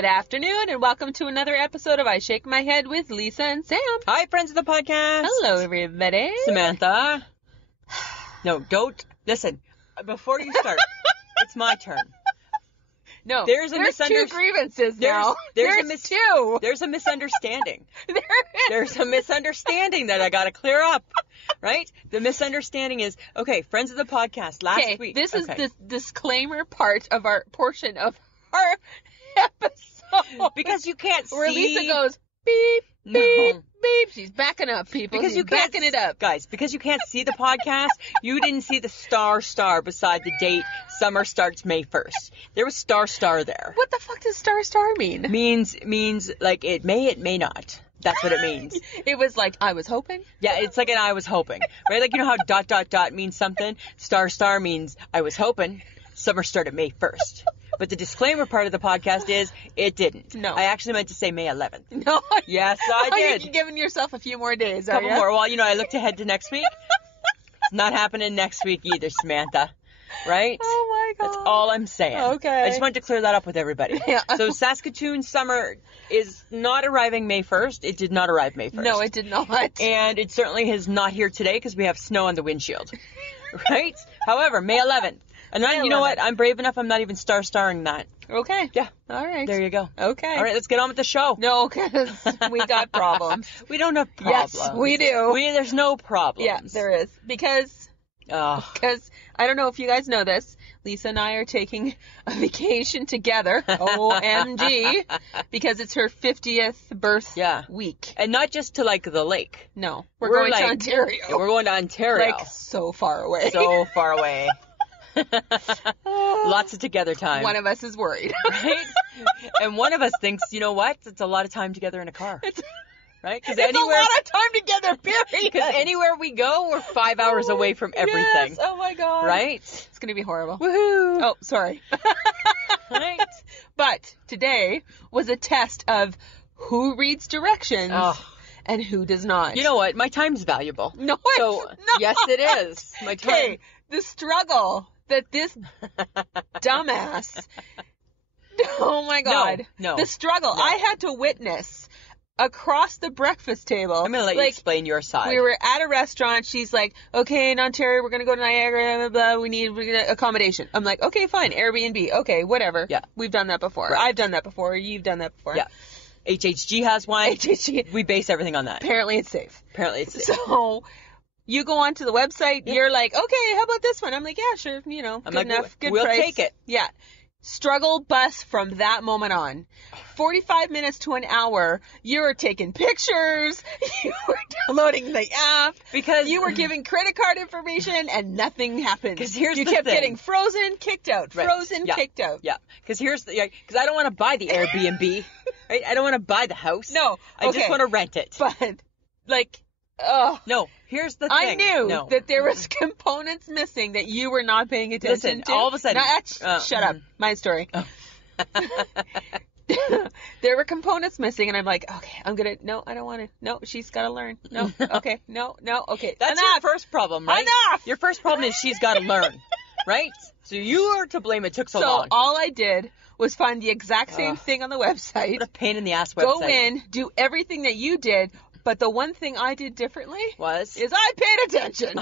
Good afternoon, and welcome to another episode of I Shake My Head with Lisa and Sam. Hi, friends of the podcast. Hello, everybody. Samantha. No, don't. Listen, before you start, it's my turn. No, there's two grievances now. There's two. There's a misunderstanding. There is. There's a misunderstanding that I got to clear up, right? The misunderstanding is, okay, friends of the podcast, last week. This is the disclaimer part of our portion of our episode. Because you can't see. Where Lisa goes, beep, beep, beep. She's backing up, people. Because She's backing it up. Guys, because you can't see the podcast, you didn't see the star beside the date, summer starts May 1st. There was star there. What the fuck does star mean? Means like it may not. That's what it means. It was like, I was hoping? Yeah, it's like an I was hoping. Right? Like, you know how ... means something? Star means I was hoping. Summer started May 1st. But the disclaimer part of the podcast is, it didn't. No. I actually meant to say May 11th. No. Yes, I did. You're giving yourself a few more days, a couple more. Well, I looked ahead to next week. It's not happening next week either, Samantha. Right? Oh, my God. That's all I'm saying. Okay. I just wanted to clear that up with everybody. Yeah. So Saskatoon summer is not arriving May 1st. It did not arrive May 1st. No, it did not. And it certainly is not here today because we have snow on the windshield. Right? However, May 11th. And you know what? I'm brave enough. I'm not even starring that. Okay. Yeah. All right. There you go. Okay. All right, let's get on with the show. No, because we got problems. We don't have problems. Yes, we do. There's no problems. Yeah, there is. Because I don't know if you guys know this, Lisa and I are taking a vacation together. OMG. Because it's her 50th birth week. And not just to, like, the lake. No. We're going to Ontario. Yeah, we're going to Ontario. Like, so far away. So far away. Lots of together time. One of us is worried. Right? And one of us thinks, you know what? It's a lot of time together in a car. Right? It's a lot of time together, period. Because anywhere we go, we're 5 hours away from everything. Yes, oh my God. Right? It's going to be horrible. Woohoo! Oh, sorry. Right? But today was a test of who reads directions and who does not. You know what? My time's valuable. No, so, it's not. Yes, it is. My time. Okay, the struggle that this dumbass... Oh my God. No. The struggle I had to witness across the breakfast table. I'm going to let you explain your side. We were at a restaurant. She's like, okay, in Ontario, we're going to go to Niagara, blah, blah, blah. We need accommodation. I'm like, okay, fine. Airbnb. Okay, whatever. Yeah. We've done that before. Right. I've done that before. You've done that before. Yeah. HHG has one. HHG. We base everything on that. Apparently it's safe. So, you go onto the website. Yeah. You're like, okay, how about this one? I'm like, yeah, sure. You know, good enough. Good we'll price. We'll take it. Yeah. Struggle bus from that moment on. 45 minutes to an hour, you were taking pictures, you were downloading the app, because you were giving credit card information, and nothing happened. Because here's you the kept thing. getting frozen, kicked out, frozen, kicked out. Yeah. Because because I don't want to buy the Airbnb. Right? I don't want to buy the house. No. I just want to rent it. But, no, here's the thing. I knew that there was components missing that you were not paying attention to. All of a sudden. Shut up. My story. Oh. There were components missing, and I'm like, okay, no, I don't want to. No, she's got to learn. No, okay, no, okay. That's your first problem, right? Enough! Your first problem is she's got to learn, right? So you are to blame it took so long. So all I did was find the exact same thing on the website. What a pain in the ass website. Go in, do everything that you did. But the one thing I did differently is I paid attention.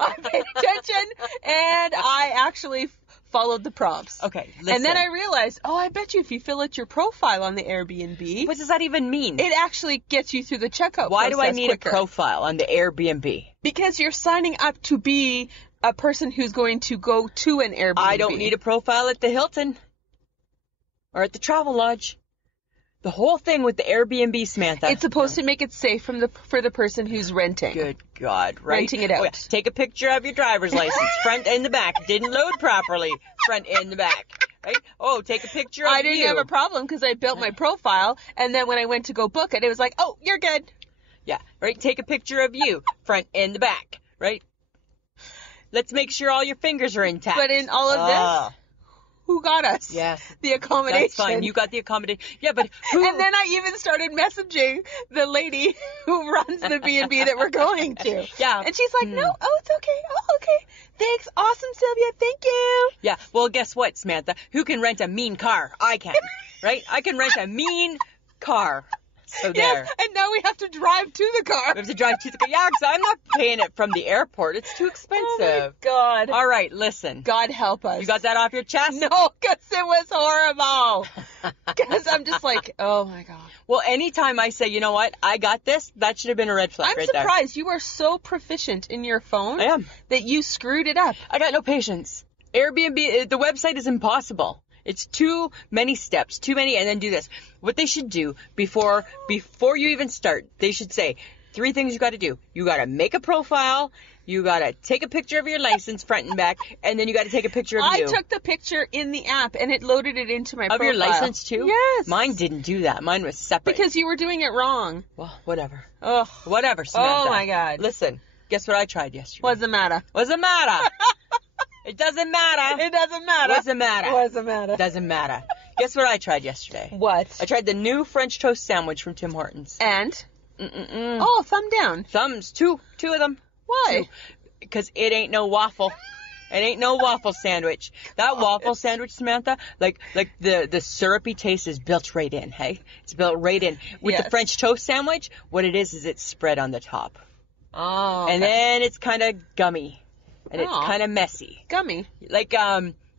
I paid attention, and I actually followed the prompts. Okay, listen. And then I realized, I bet you if you fill out your profile on the Airbnb... What does that even mean? It actually gets you through the checkout Why do I need quicker. a profile on the Airbnb? Because you're signing up to be a person who's going to go to an Airbnb. I don't need a profile at the Hilton or at the Travel Lodge. The whole thing with the Airbnb, Samantha. It's supposed to make it safe for the person who's renting. Good God, right? Renting it out. Yeah. Take a picture of your driver's license, front and the back. Didn't load properly, front and the back. Right? Oh, take a picture of you. I didn't have a problem because I built my profile, and then when I went to go book it, it was like, oh, you're good. Yeah, right? Take a picture of you, front and the back, right? Let's make sure all your fingers are intact. But in all of this, who got us the accommodation. That's fine. You got the accommodation. Yeah, but who? And then I even started messaging the lady who runs the B&B that we're going to. Yeah. And she's like, no, it's okay. Oh, okay. Thanks. Awesome, Sylvia. Thank you. Yeah. Well, guess what, Samantha? Who can rent a mean car? I can. Right? I can rent a mean car. So there. Yes, and now we have to drive to the car. We have to drive to the car. Yeah, because I'm not paying it from the airport. It's too expensive. Oh, my God. All right, listen. God help us. You got that off your chest? No, because it was horrible. Because I'm just like, oh, my God. Well, anytime I say, you know what, I got this, that should have been a red flag I'm right there. I'm surprised. You are so proficient in your phone. I am. That you screwed it up. I got no patience. Airbnb, the website is impossible. It's too many steps, too many, and then do this. What they should do before you even start, they should say 3 things you got to do. You got to make a profile, you got to take a picture of your license front and back, and then you got to take a picture of you. I took the picture in the app, and it loaded it into my profile. Of your license, too? Yes. Mine didn't do that. Mine was separate. Because you were doing it wrong. Well, whatever. Ugh. Whatever, Samantha. Oh, my God. Listen, guess what I tried yesterday? What's the matter? What's the matter? It doesn't matter. It doesn't matter. What's the matter? What's the matter? Doesn't matter. Guess what I tried yesterday? What? I tried the new French toast sandwich from Tim Hortons. And? Oh, thumb down. Thumbs. Two of them. Why? Because it ain't no waffle. It ain't no waffle sandwich. That waffle sandwich, Samantha, like the syrupy taste is built right in, hey? It's built right in. With the French toast sandwich, what it is it's spread on the top. Oh. Okay. And then it's kind of gummy. And it's kind of messy. Gummy. Like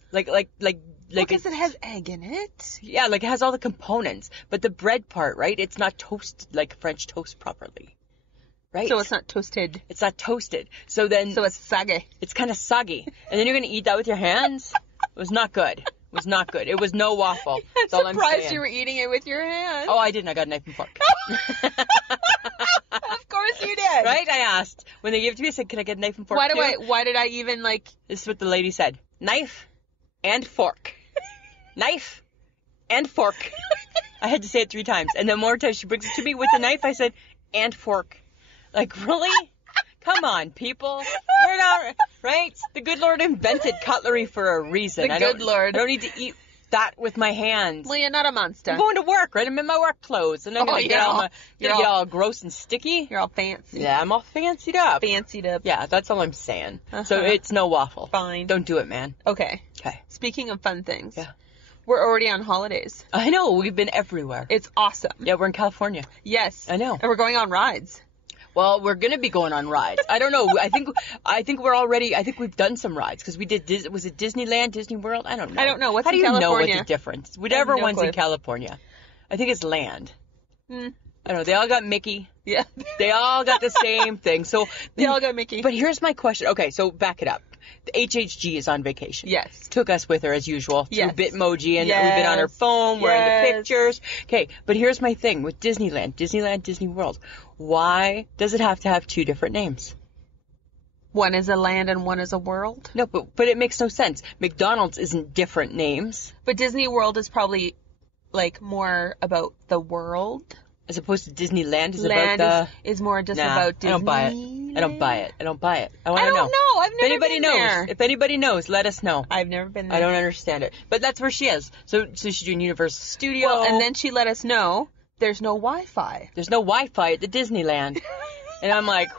because it has egg in it. Yeah, like it has all the components. But the bread part, right? It's not toasted like French toast properly. Right? So it's not toasted. It's not toasted. So it's soggy. It's kind of soggy. And then you're going to eat that with your hands? It was not good. It was not good. It was no waffle. That's all I'm saying. I'm surprised you were eting it with your hands. Oh, I didn't. I got a knife and fork. Of course you did. Right? I asked. When they gave it to me, I said, can I get a knife and fork too? Why did I even This is what the lady said. Knife and fork. Knife and fork. I had to say it 3 times. And then more times she brings it to me with the knife, I said, and fork. Like, really? Come on, people. We're not, right? The good Lord invented cutlery for a reason. The good Lord. I don't need to eat that with my hands. Well, you're not a monster. I'm going to work, right? I'm in my work clothes. And I'm going to get all gross and sticky. You're all fancy. Yeah, I'm all fancied up. Fancied up. Yeah, that's all I'm saying. So it's no waffle. Fine. Don't do it, man. Okay. Okay. Speaking of fun things. Yeah. We're already on holidays. I know. We've been everywhere. It's awesome. Yeah, we're in California. Yes. I know. And we're going on rides. Well, we're going to be going on rides. I don't know. I think we've done some rides because we did, was it Disneyland, Disney World? I don't know. I don't know. What's How in do you California? know what the difference? Whatever no one's clue. in California. I think it's land. I don't know. They all got Mickey. Yeah. They all got the same thing. So they all got Mickey. But here's my question. Okay, so back it up. The HHG is on vacation. Yes. Took us with her as usual through Yes. Bitmoji, and Yes. we've been on her phone. We're in the Yes. pictures. Okay, but here's my thing with Disneyland, Disney World. Why does it have to have 2 different names? One is a land and one is a world. No, but it makes no sense. McDonald's isn't different names. But Disney World is probably more about the world. As opposed to Disneyland is Land about the... is more just about Disney. I don't buy it. I don't buy it. I don't buy it. I want I to don't know. I've never been there. If anybody knows, let us know. I've never been there. I don't understand it. But that's where she is. So she's doing Universal Studio. Well, and then she let us know there's no Wi-Fi. There's no Wi-Fi at the Disneyland. And I'm like,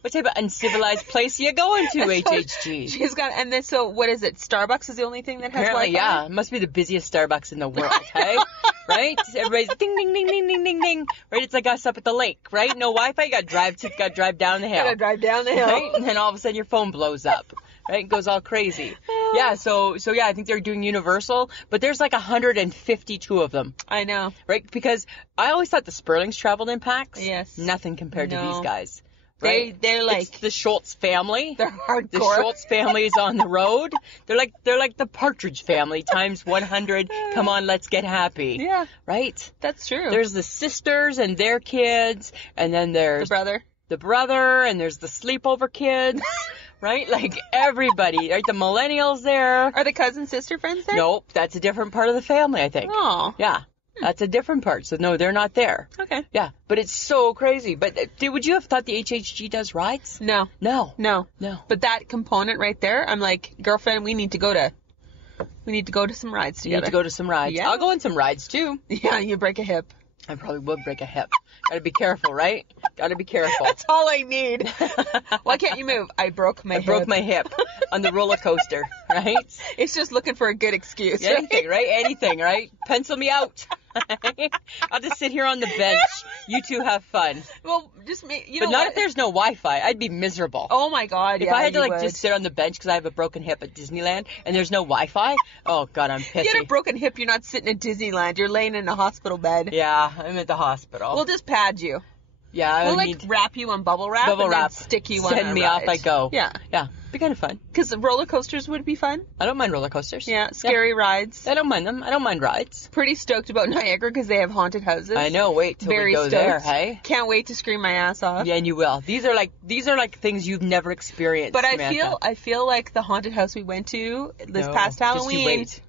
what type of uncivilized place are you going to, HHG? She's got, and then, so what is it? Starbucks is the only thing that has Apparently, Wi-Fi? yeah. It must be the busiest Starbucks in the world, hey? Right? Everybody's ding, ding, ding, ding, ding, ding, ding. Right? It's like us up at the lake, right? No Wi-Fi, you gotta drive down the hill. Gotta drive down the hill. Right? And then all of a sudden your phone blows up. Right? It goes all crazy. Yeah, so yeah, I think they're doing Universal, but there's like 152 of them. I know. Right? Because I always thought the Sperlings traveled in packs. Yes. Nothing compared to No. these guys. Right? They're like, it's the Schultz family. they're hardcore. The Schultz family is on the road. They're like the Partridge family times 100. Come on, let's get happy. Yeah. Right? That's true. There's the sisters and their kids, and then there's the brother, and there's the sleepover kids. Right? Like everybody. Right? The millennials there. Are the cousin sister friends there? Nope. That's a different part of the family, I think. Oh. Yeah. That's a different part. So no, they're not there. Okay. Yeah. But it's so crazy. But would you have thought the HHG does rides? No. No. No. No. But that component right there, I'm like, girlfriend, we need to go We need to go to some rides You together. need to go to some rides. Yeah. I'll go on some rides, too. Yeah, you break a hip. I probably will break a hip. Gotta be careful, right? Gotta be careful. That's all I need. Why can't you move? I broke my hip. I broke my hip on the roller coaster, right? It's just looking for a good excuse. Right? Anything, right? Anything, right? Pencil me out. I'll just sit here on the bench. You two have fun. Well, just me. You But know not what? if there's no Wi-Fi. I'd be miserable. Oh my God! If Yeah, I had to you like would. just sit on the bench because I have a broken hip at Disneyland and there's no Wi-Fi, oh God, I'm You pissy. had a broken hip. You're not sitting at Disneyland. You're laying in a hospital bed. Yeah, I'm at the hospital. We'll just pad you. yeah, I We'll need wrap you on bubble wrap. bubble and then wrap. stick you on Send a me ride. off I go. Yeah, Yeah, be kind of fun. because the roller coasters would be fun. I don't mind roller coasters. Yeah, scary rides. I don't mind them. I don't mind rides. Pretty stoked about Niagara because they have haunted houses. I know. Wait till Very we go stoked. there, hey? Can't wait to scream my ass off. Yeah, and you will. These are like things you've never experienced. But Samantha. I feel like the haunted house we went to this No, past just you Halloween wait.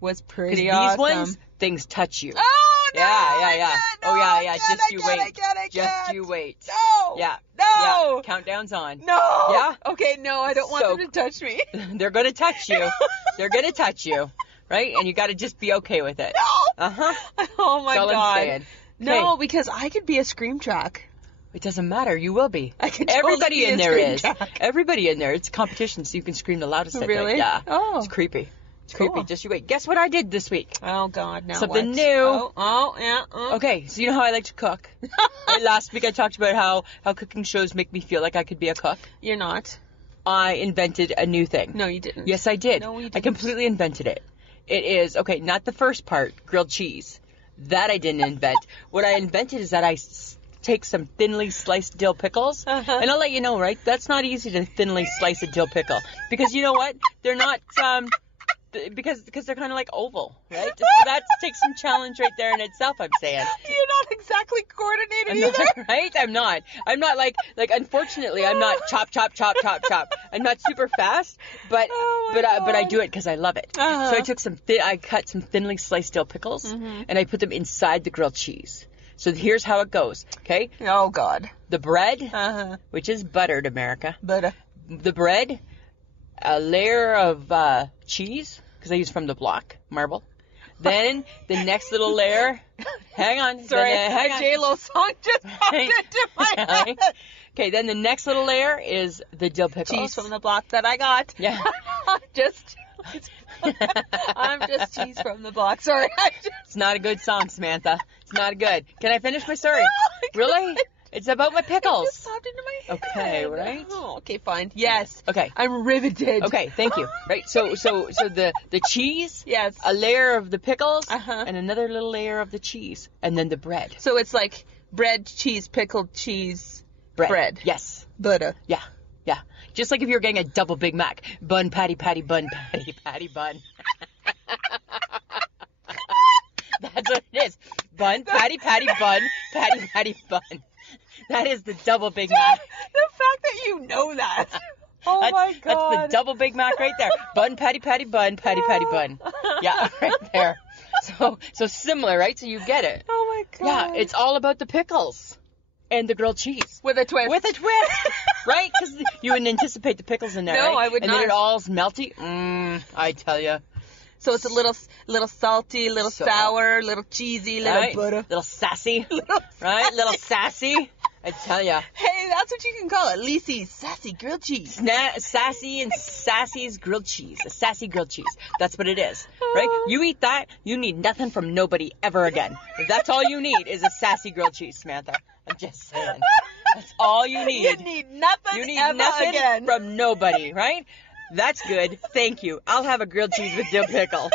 was 'Cause pretty these awesome. ones, things touch you. Oh no! Yeah. I can't, no, Oh yeah. I can't, Just I you can't, wait. I can't, I Just can't. you wait. No. Yeah. No. Yeah. Countdown's on. No. Yeah. Okay. No, I don't want So- them to touch me. They're gonna touch you. They're gonna touch you, right? And you got to just be okay with it. No. Uh huh. Oh my That's all I'm God. saying. No, Okay. because I could be a scream track. It doesn't matter. You will be. I could totally Everybody be in a there scream is. track. Everybody in there. It's a competition, so you can scream the loudest. I think. Really? Yeah. Oh. It's creepy. It's Cool. creepy. Just you wait. Guess what I did this week? Oh God, now Something what? new. Oh yeah. Okay, so you know how I like to cook. Right, last week I talked about how cooking shows make me feel like I could be a cook. You're not. I invented a new thing. No, you didn't. Yes, I did. No, you I didn't. completely invented it. It is, okay, not the first part, grilled cheese. That I didn't invent. What I invented is that I take some thinly sliced dill pickles, Uh-huh. and I'll let you know, right? That's not easy to thinly slice a dill pickle. Because you know what? They're not, because they're kind of like oval, right? So that takes some challenge right there in itself, I'm saying. You're not exactly coordinated I'm either. not, right? I'm not like unfortunately I'm not chop. I'm not super fast, but Oh my but I God. do it because I love it. Uh-huh. So I took I cut some thinly sliced dill pickles and I put them inside the grilled cheese. So here's how it goes, okay? Oh God. The bread, Uh-huh. which is buttered, America. But The bread, a layer of cheese, because I use from the block, marble. Then the next little layer. Hang on. sorry, hang a on. J-Lo song just popped into my head. Okay, then the next little layer is the dill pickles. Cheese from the block that I got. Yeah. I'm just cheese from the block. Sorry. It's not a good song, Samantha. It's not good. Can I finish my story? Really? It's about my It pickles. just popped into my head. Okay, right? Oh, okay, fine. Yes. Okay. I'm riveted. Okay, thank you. Right, so the cheese, Yes. a layer of the pickles, Uh-huh. and another little layer of the cheese, and then the bread. So it's like bread, cheese, pickled cheese, bread. Yes. butter. Yeah. Yeah. Just like if you were getting a double Big Mac. Bun, patty, patty, bun, patty, patty, bun. That's what it is. Bun, patty, patty, bun, patty, patty, bun. That is the double Big Mac. The fact that you know that. Oh my God. That's the double Big Mac right there. Bun, patty, patty, bun, patty, patty, bun. Yeah, right there. So similar, right? So you get it. Oh my God. Yeah, it's all about the pickles and the grilled cheese. with a twist. With a twist, right? Because you wouldn't anticipate the pickles in there, No, right? I would and not. then it all's melty. I tell you. So it's a little salty, little So- sour, little cheesy, little Right? butter. Little sassy. Right? Little sassy. I tell you. Hey, that's what you can call it. Lisi's sassy grilled cheese. Sassy and Sassy's grilled cheese. A sassy grilled cheese. That's what it is. Right? You eat that, you need nothing from nobody ever again. If that's all you need is a sassy grilled cheese, Samantha. I'm just saying. That's all you need. You need nothing You need ever nothing again. from nobody, right? That's good. Thank you. I'll have a grilled cheese with dill pickle.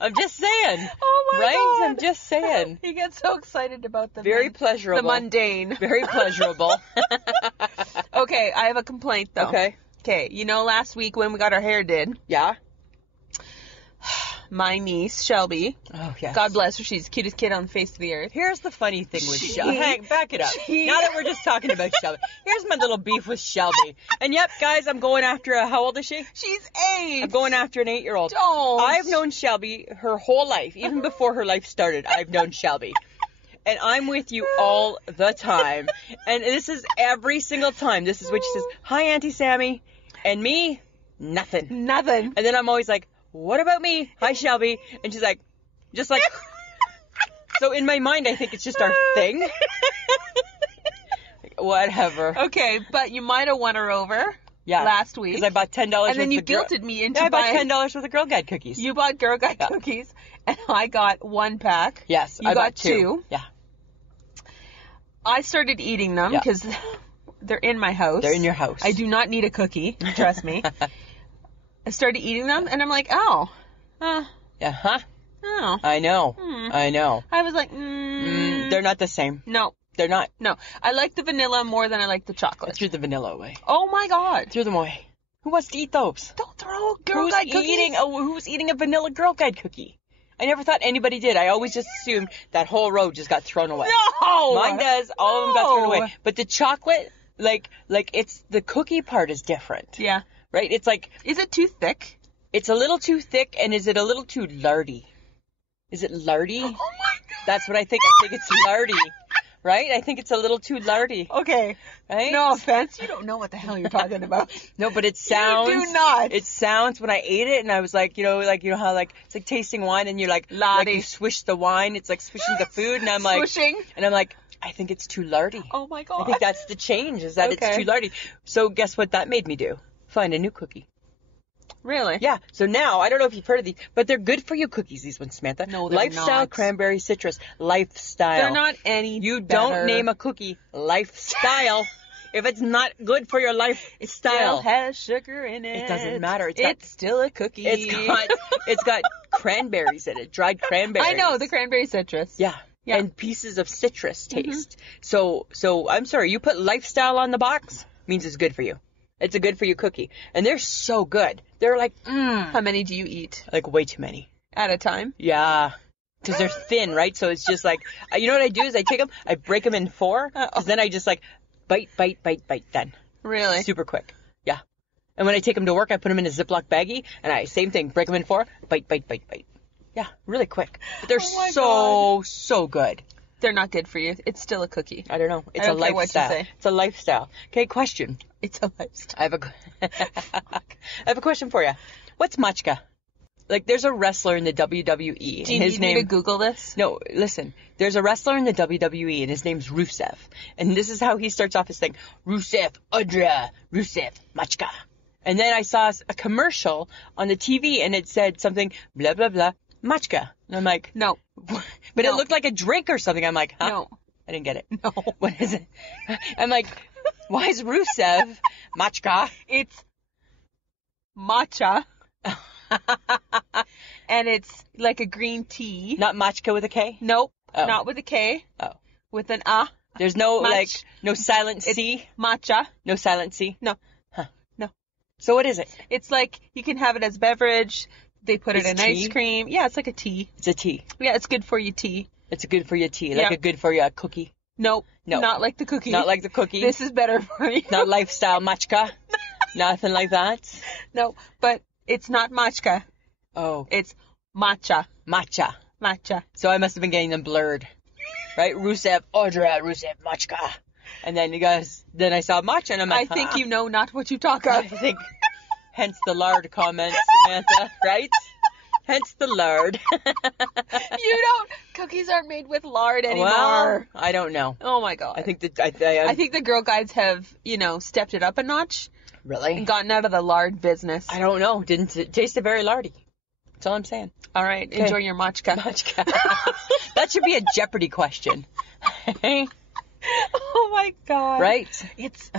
I'm just saying. Oh my right? God. I'm just saying. He gets so excited about the Very pleasurable. the mundane. Very pleasurable. Okay, I have a complaint though. Okay. Okay, you know last week when we got our hair did, Yeah? my niece Shelby, Oh, yes. God bless her, she's the cutest kid on the face of the earth. Here's the funny thing with She- Shelby. Hey, back it up. she- Now that we're just talking about Shelby. Here's my little beef with Shelby. And yep, guys, I'm going after how old is she? She's 8. I'm going after an 8-year-old. Don't. I've known Shelby her whole life. Even before her life started, I've known Shelby. And I'm with you all the time. And this is every single time. This is what she says. Hi, Auntie Sammy. And me, Nothing. Nothing. And then I'm always like, what about me? Hi, Shelby. And she's like, just like, so in my mind, I think it's just our thing. Whatever. Okay, but you might have won her over last week. Because I bought $10 worth of and then you guilted me into I bought buying... $10 worth of Girl Guide cookies. You bought Girl Guide cookies, and I got 1 pack. Yes, you I got bought 2. Yeah. I started eating them because they're in my house. They're in your house. I do not need a cookie, trust me. I started eating them, and I'm like, oh. Uh-huh. Oh. I know. I know. I was like, they're not the same. No. They're not. No. I like the vanilla more than I like the chocolate. I threw the vanilla away. Oh, my God. Threw them away. Who wants to eat those? Don't throw Girl Guide cookies. Who's eating a vanilla Girl Guide cookie? I never thought anybody did. I always just assumed that whole row just got thrown away. No! Mine does. All of them got thrown away. But the chocolate, like it's the cookie part is different. Yeah. Right? It's like... Is it too thick? It's a little too thick, and is it a little too lardy? Is it lardy? Oh, my God. That's what I think. I think it's lardy. Right? I think it's a little too lardy. Okay. Right? No offense. You don't know what the hell you're talking about. No, but it sounds... You do not. It sounds when I ate it, and I was like, you know how like it's like tasting wine, and you're like you swish the wine. It's like swishing the food, and I'm like... Swishing? And I'm like, I think it's too lardy. Oh, my God. I think that's the change, is that it's too lardy. So guess what that made me do? Find a new cookie. Really? Yeah. So now, I don't know if you've heard of these, but they're good for you cookies, these ones, Samantha. No, they're Lifestyle not. Cranberry Citrus. Lifestyle. They're not any You better. don't name a cookie Lifestyle if it's not good for your lifestyle. It still has sugar in it. It doesn't matter. It's still a cookie. It's got cranberries in it, dried cranberries. I know, the cranberry citrus. Yeah. And pieces of citrus taste. So I'm sorry, you put Lifestyle on the box, means it's good for you. It's a good for you cookie. And they're so good. They're like, How many do you eat? Like way too many. At a time? Yeah. Because they're thin, right? So it's just like, you know what I do is I take them, I break them in 4, because then I just like bite, done. Really? Super quick. Yeah. And when I take them to work, I put them in a Ziploc baggie, and same thing, break them in 4, bite. Yeah, really quick. But they're so good. They're not good for you. It's still a cookie. I don't know. It's I don't a care lifestyle. what you say. It's a lifestyle. Okay, question. It's a lifestyle. I have a question for you. What's Matchka? Like, there's a wrestler in the WWE. Do you need me to Google this? No, listen. There's a wrestler in the WWE, and his name's Rusev. And this is how he starts off his thing. Rusev, Udra, Rusev, Matchka. And then I saw a commercial on the TV, and it said something, blah, blah, blah, Matchka. And I'm like, no. But it looked like a drink or something. I'm like, huh? No. I didn't get it. No. What is it? I'm like, why is Rusev Matchka? It's matcha. And it's like a green tea. Not Matchka with a K? Nope. Oh. Not with a K. Oh. With an A. There's no, no silent C? Matcha. No silent C? No. Huh. No. So what is it? It's like, you can have it as beverage. They put it in tea? ice cream. Yeah, it's like a tea. It's a tea. Yeah, it's good for you tea. It's good for your tea. Like a good for your cookie. Nope. No. Not like the cookie. Not like the cookie. This is better for you. Not lifestyle matchka. Nothing like that. No, but it's not matchka. Oh. It's matcha. Matcha. Matcha. So I must have been getting them blurred. Right? Rusev, Audra, Rusev, Matchka. And then then I saw matcha and I'm like, I think you know not what you talk of. I think, hence the lard comment, Samantha, right? Hence the lard. Cookies aren't made with lard anymore. Well, I don't know. Oh my God. I think I think the Girl Guides have, stepped it up a notch. Really? And gotten out of the lard business. I don't know. Didn't it tasted very lardy. That's all I'm saying. All right. Okay. Enjoy your matchka. Matchka. That should be a Jeopardy question. Oh my God. Right? It's...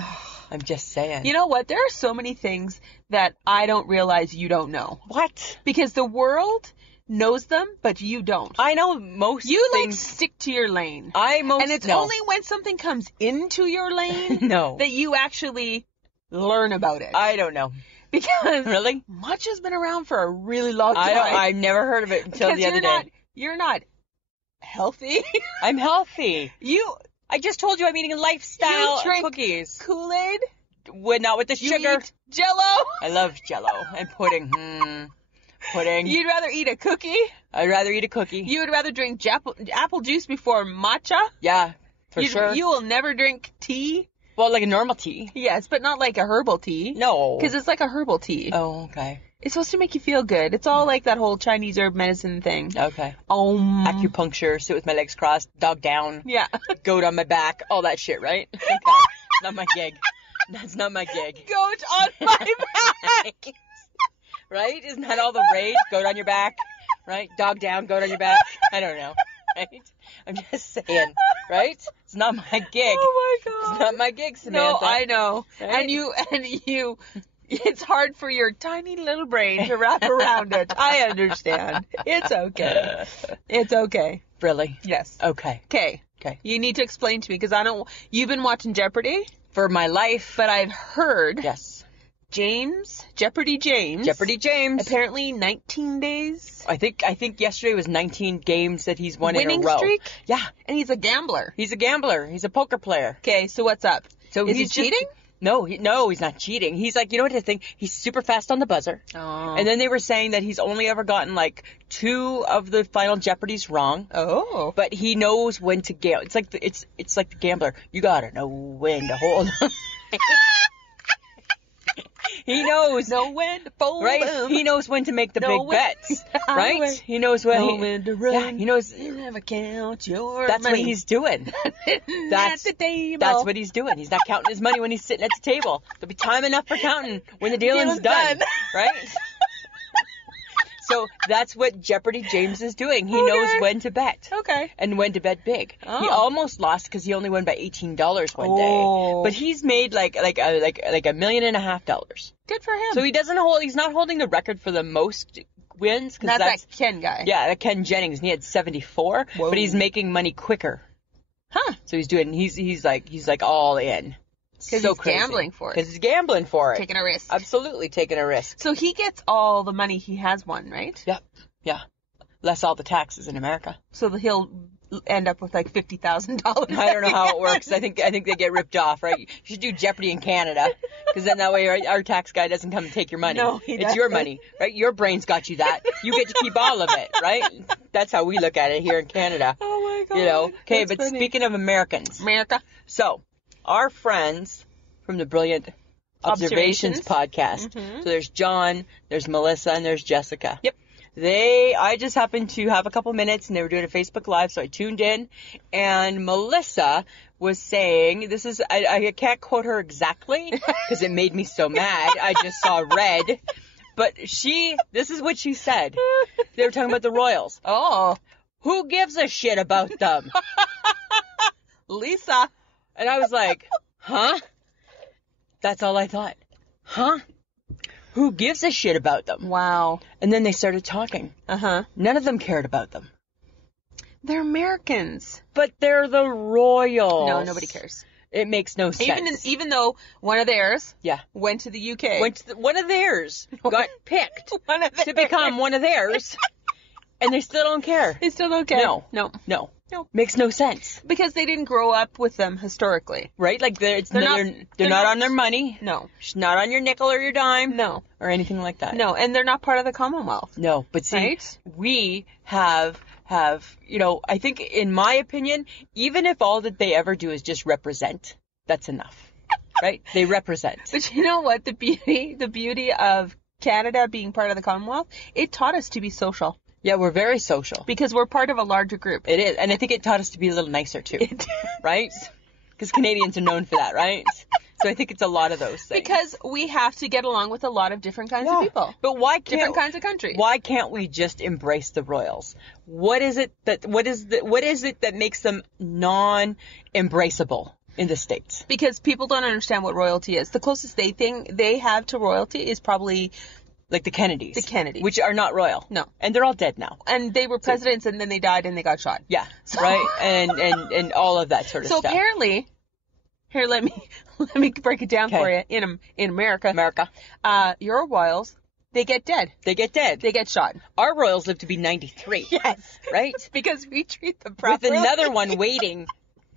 I'm just saying. You know what? There are so many things that I don't realize you don't know. What? Because the world knows them, but you don't. I know most You things. stick to your lane. And it's only when something comes into your lane that you actually learn about it. I don't know. Because really? Matcha's been around for a really long time. I've never heard of it until the other day. You're not healthy. I'm healthy. I just told you I'm eating lifestyle you drink cookies. Kool-Aid? Not with the sugar. You eat Jell-O? I love Jell-O and pudding. Pudding. You'd rather eat a cookie? I'd rather eat a cookie. You would rather drink apple juice before matcha? Yeah, for sure. You will never drink tea? Well, like a normal tea. Yes, but not like a herbal tea. No. Because it's like a herbal tea. Oh, okay. It's supposed to make you feel good. It's all like that whole Chinese herb medicine thing. Okay. Acupuncture. Sit with my legs crossed, dog down. Yeah. Goat on my back, all that shit, right? Okay. Not my gig. That's not my gig. Goat on my back. Right? Isn't that all the rage? Goat on your back, right? Dog down, goat on your back. I don't know, right? I'm just saying, right? It's not my gig. Oh my god. It's not my gig, Samantha. No, I know. Right? And you, it's hard for your tiny little brain to wrap around it. I understand. It's okay. It's okay. Really? Yes. Okay. Okay. Okay. You need to explain to me because you've been watching Jeopardy? For my life. But I've heard. Yes. Jeopardy James. Jeopardy James. Apparently 19 days. I think yesterday was 19 games that he's won in a row. Winning streak? Yeah. And he's a gambler. He's a gambler. He's a poker player. Okay, so what's up? So Is he he's cheating? No, he's not cheating. He's like, you know what the thing? He's super fast on the buzzer. Oh. And then they were saying that he's only ever gotten like 2 of the final Jeopardies wrong. Oh. But he knows when to gamble. It's like it's like the gambler. You gotta know when to hold on. He knows when to fold right? them. He knows when to make the big bets, right? Know He knows when to run. Yeah, he knows. You never count your That's money. what he's doing. That's the table. That's what he's doing. He's not counting his money when he's sitting at the table. There'll be time enough for counting when the dealing's done, right? So that's what Jeopardy James is doing. He knows when to bet. Okay. And when to bet big. Oh. He almost lost because he only won by $18 one Oh. day. But he's made like $1.5 million. Good for him. So he's not holding the record for the most wins. That's that Ken guy. Yeah, that Ken Jennings, and he had 74. Whoa. But he's making money quicker. Huh. So he's like all in. Because So he's crazy. gambling for it. Because he's gambling for it. Taking a risk. Absolutely taking a risk. So he gets all the money he has won, right? Yep. Yeah. Less all the taxes in America. So he'll end up with like $50,000. I don't know how it works. I think they get ripped off, right? You should do Jeopardy in Canada, because then that way our tax guy doesn't come and take your money. No, it's your money, right? Your brain's got you that. You get to keep all of it, right? That's how we look at it here in Canada. Oh my god. You know. Okay, That's but funny. speaking of Americans, America. so our friends from the Brilliant Observations podcast. Mm-hmm. So there's John, there's Melissa, and there's Jessica. Yep. I just happened to have a couple minutes, and they were doing a Facebook Live, so I tuned in, and Melissa was saying, I can't quote her exactly, because it made me so mad. I just saw red. But this is what she said. They were talking about the Royals. Oh. Who gives a shit about them? Lisa. And I was like, huh? That's all I thought. Huh? Who gives a shit about them? Wow. And then they started talking. Uh-huh. None of them cared about them. They're Americans. But they're the Royals. No, nobody cares. It makes no sense. Even though one of theirs yeah. went to the UK. One of theirs got picked One of to become one of theirs. And they still don't care. They still don't care. No. No. Makes no sense. Because they didn't grow up with them historically. Right? Like they're not on their money. No. It's not on your nickel or your dime. No. Or anything like that. No, and they're not part of the Commonwealth. No, but see, right? We have, I think in my opinion, even if all that they ever do is just represent, that's enough. Right? They represent. But you know what? The beauty of Canada being part of the Commonwealth, it taught us to be social. Yeah, we're very social. Because we're part of a larger group. It is. And I think it taught us to be a little nicer, too. Right? Because Canadians are known for that, right? So I think it's a lot of those things. Because we have to get along with a lot of different kinds of people. But why can't... Different kinds of countries. Why can't we just embrace the Royals? What is it that makes them non-embraceable in the States? Because people don't understand what royalty is. The closest they have to royalty is probably... Like the Kennedys. The Kennedys. Which are not royal. No. And they're all dead now. And they were presidents and then they died and they got shot. Yeah. Right? And all of that sort of stuff. So apparently, here, let me break it down for you. In America. Your royals, they get dead. They get dead. They get shot. Our royals live to be 93. Yes. Right? Because we treat them properly. With another one waiting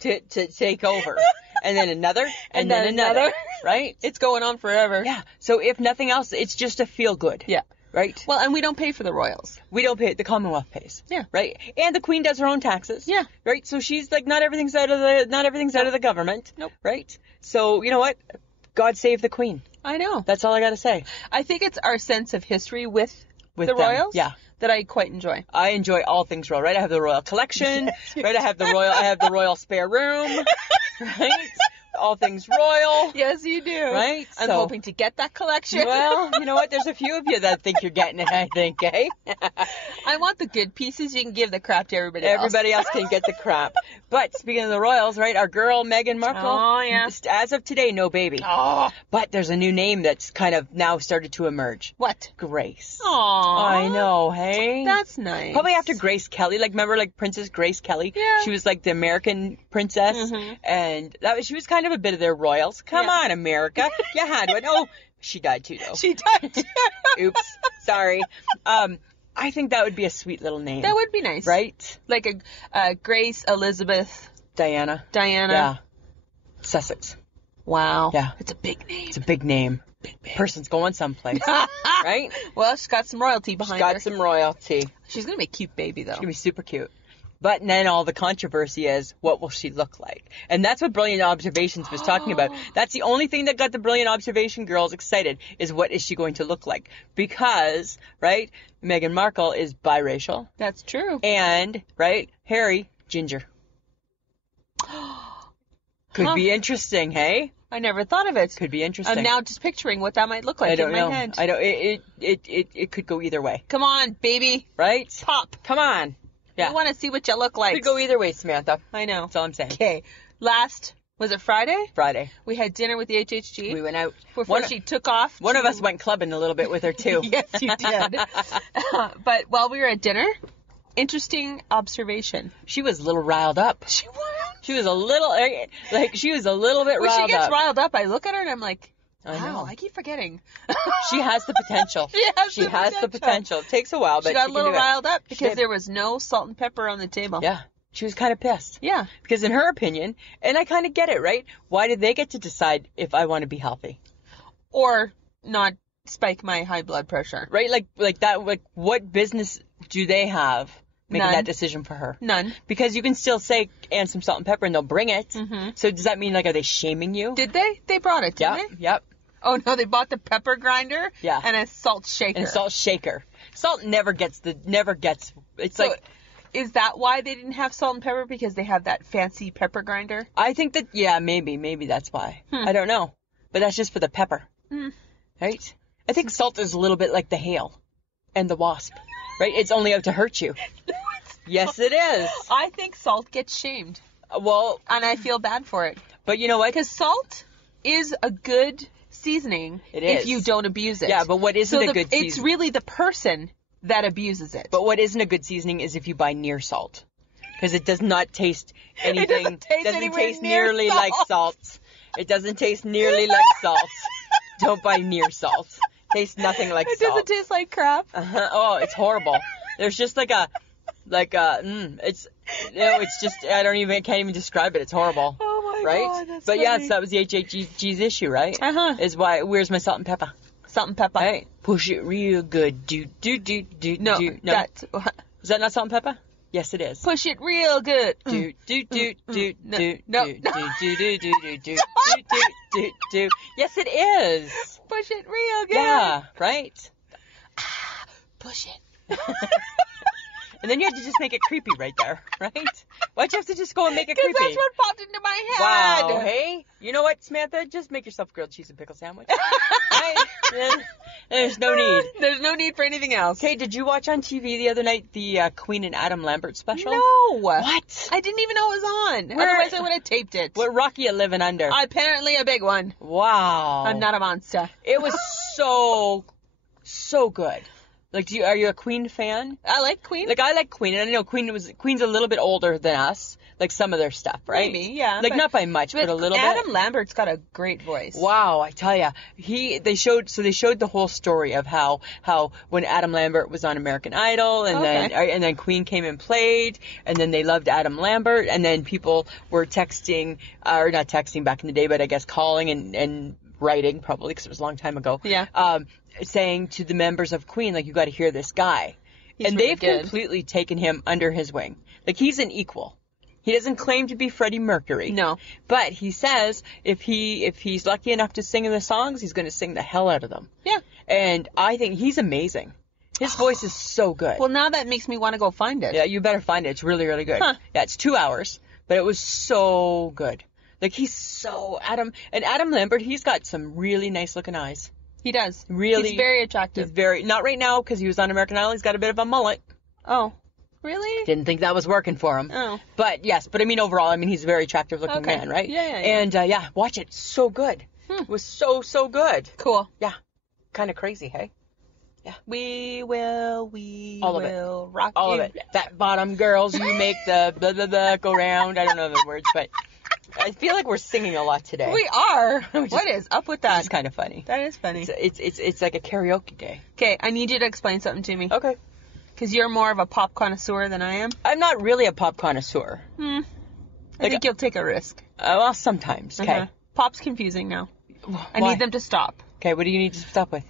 to take over. And then another, and then another. Right? It's going on forever. Yeah. So if nothing else, it's just a feel good. Yeah. right? Well, and we don't pay for the royals. We don't pay. The Commonwealth pays. Yeah. Right. And the Queen does her own taxes. Yeah. Right. So she's like, not everything's out of the government. Nope. Right. So you know what? God save the Queen. I know. That's all I got to say. I think it's our sense of history with the them. royals. Yeah. That I quite enjoy. I enjoy all things royal. Right. I have the royal collection. Right. I have the royal spare room. Right. All things royal. Yes, you do. Right? I'm hoping to get that collection. Well, you know what? There's a few of you that think you're getting it, I think, eh? I want the good pieces. You can give the crap to everybody else. Everybody else can get the crap. But speaking of the royals, right, our girl Meghan Markle, oh, yeah. as of today, no baby. Oh. But there's a new name that's kind of now started to emerge. What? Grace. Aww. I know, hey? That's nice. Probably after Grace Kelly. Like, remember, like, Princess Grace Kelly? Yeah. She was, like, the American princess. Mm-hmm. And she was kind of a bit of their royals. Come on, America. You had one. Oh, she died too, though. She died too. Oops. Sorry. I think that would be a sweet little name. That would be nice. Right? Like a Grace, Elizabeth, Diana. Yeah. Sussex. Wow. Yeah. It's a big name. It's a big name. Big. Person's going someplace. Right? Well, she's got some royalty behind her. She's got some royalty. She's going to be a cute baby, though. She's going to be super cute. But then all the controversy is, what will she look like? And that's what Brilliant Observations was talking about. That's the only thing that got the Brilliant Observation girls excited, is what is she going to look like? Because, right, Meghan Markle is biracial. That's true. And, right, Harry, ginger. Could be interesting, hey? I never thought of it. Could be interesting. I'm now just picturing what that might look like in my head. I don't. It could go either way. Come on, baby. Right? Pop. Come on. Yeah. I want to see what you look like. Could go either way, Samantha. I know. That's all I'm saying. Okay. Was it Friday? Friday. We had dinner with the HHG. We went out. Before she took off. One of us went clubbing a little bit with her, too. Yes, you did. But while we were at dinner, interesting observation. She was a little riled up. She was? She was a little, she was a little bit riled up. When she gets riled up, I look at her and I'm like, I know. I keep forgetting. She has the potential. She has the potential. It takes a while, but she got a little riled up because did. there was no salt and pepper on the table. Yeah. She was kind of pissed. Yeah. Because in her opinion, and I kind of get it, right? Why did they get to decide if I want to be healthy? Or not spike my high blood pressure. Right? Like that, like what business do they have making that decision for her? None. Because you can still say, and some salt and pepper, and they'll bring it. Mm-hmm. So does that mean, like, are they shaming you? Did they? They brought it, didn't they? Yep. Oh, no, they bought the pepper grinder and a salt shaker. And salt shaker. Salt never gets, it's so, like... Is that why they didn't have salt and pepper? Because they have that fancy pepper grinder? I think that, maybe that's why. I don't know. But that's just for the pepper. Right? I think salt is a little bit like the hail and the wasp. Right? It's only out to hurt you. Yes, it is. I think salt gets shamed. Well... And I feel bad for it. But you know what? Because salt is a good seasoning if you don't abuse it. Yeah, but what isn't a good seasoning? It's really the person that abuses it. But what isn't a good seasoning is if you buy near salt. Because it does not taste anything. It doesn't taste nearly salt. like salt. It doesn't taste nearly like salt. Don't buy near salt. Tastes nothing like salt. It doesn't taste like crap. Oh, it's horrible. There's just it's just, can't even describe it. It's horrible. Oh my right? God, that's But funny. yes, that was the HHG's issue, right? Is why, where's my salt and pepper? Salt and pepper. Right. Push it real good. No. That's... Is that not salt and pepper? Yes, it is. Push it real good. Do. Yes, it is. Push it real good. Yeah, right? Push it. And then you have to just make it creepy right there, right? Why'd you have to just go and make it creepy? Because that's what popped into my head. Wow, hey? You know what, Samantha? Just make yourself a grilled cheese and pickle sandwich. Right? There's no need. There's no need for anything else. Okay, did you watch on TV the other night the Queen and Adam Lambert special? No. What? I didn't even know it was on. Otherwise, I would have taped it. What rock are you living under? Apparently a big one. Wow. I'm not a monster. It was so good. Like, are you a Queen fan? I like Queen. Like, I like Queen, and I know Queen's a little bit older than us. Like, some of their stuff, right? Maybe, yeah. Like, not by much, but a little bit. Adam Lambert's got a great voice. Wow, I tell ya. They showed the whole story of how when Adam Lambert was on American Idol, and then Queen came and played, and then they loved Adam Lambert, and then people were texting, or not texting back in the day, but I guess calling and writing, probably because it was a long time ago. Yeah. Saying to the members of Queen, like, you got to hear this guy. And really they've good. completely taken him under his wing. Like, he's an equal. He doesn't claim to be Freddie Mercury. No. But he says if he's lucky enough to sing in the songs, he's going to sing the hell out of them. Yeah. And I think he's amazing. His voice is so good. Well, now that makes me want to go find it. Yeah, you better find it. It's really, really good. Huh. Yeah, it's 2 hours, but it was so good. Like, he's so Adam Lambert, he's got some really nice looking eyes. He does. Really. He's very attractive. He's very, not right now because he was on American Idol. He's got a bit of a mullet. Oh, really? Didn't think that was working for him. Oh. But yes, I mean, overall, I mean, he's a very attractive looking Okay. man, right? Yeah. And yeah, watch it. So good. It was so, so good. Cool. Yeah. Kind of crazy, hey? We will All of it. rock All you. of it. Fat bottom girls, you make the blah, blah, blah go round. I don't know the words, but I feel like we're singing a lot today. We are. What is up with that? It's kind of funny. That is funny. It's like a karaoke day. Okay, I need you to explain something to me. Okay. Because you're more of a pop connoisseur than I am. I'm not really a pop connoisseur. I think you'll take a risk. Well, sometimes. Okay. Uh-huh. Pop's confusing now. I Why? need them to stop. Okay, what do you need to stop with?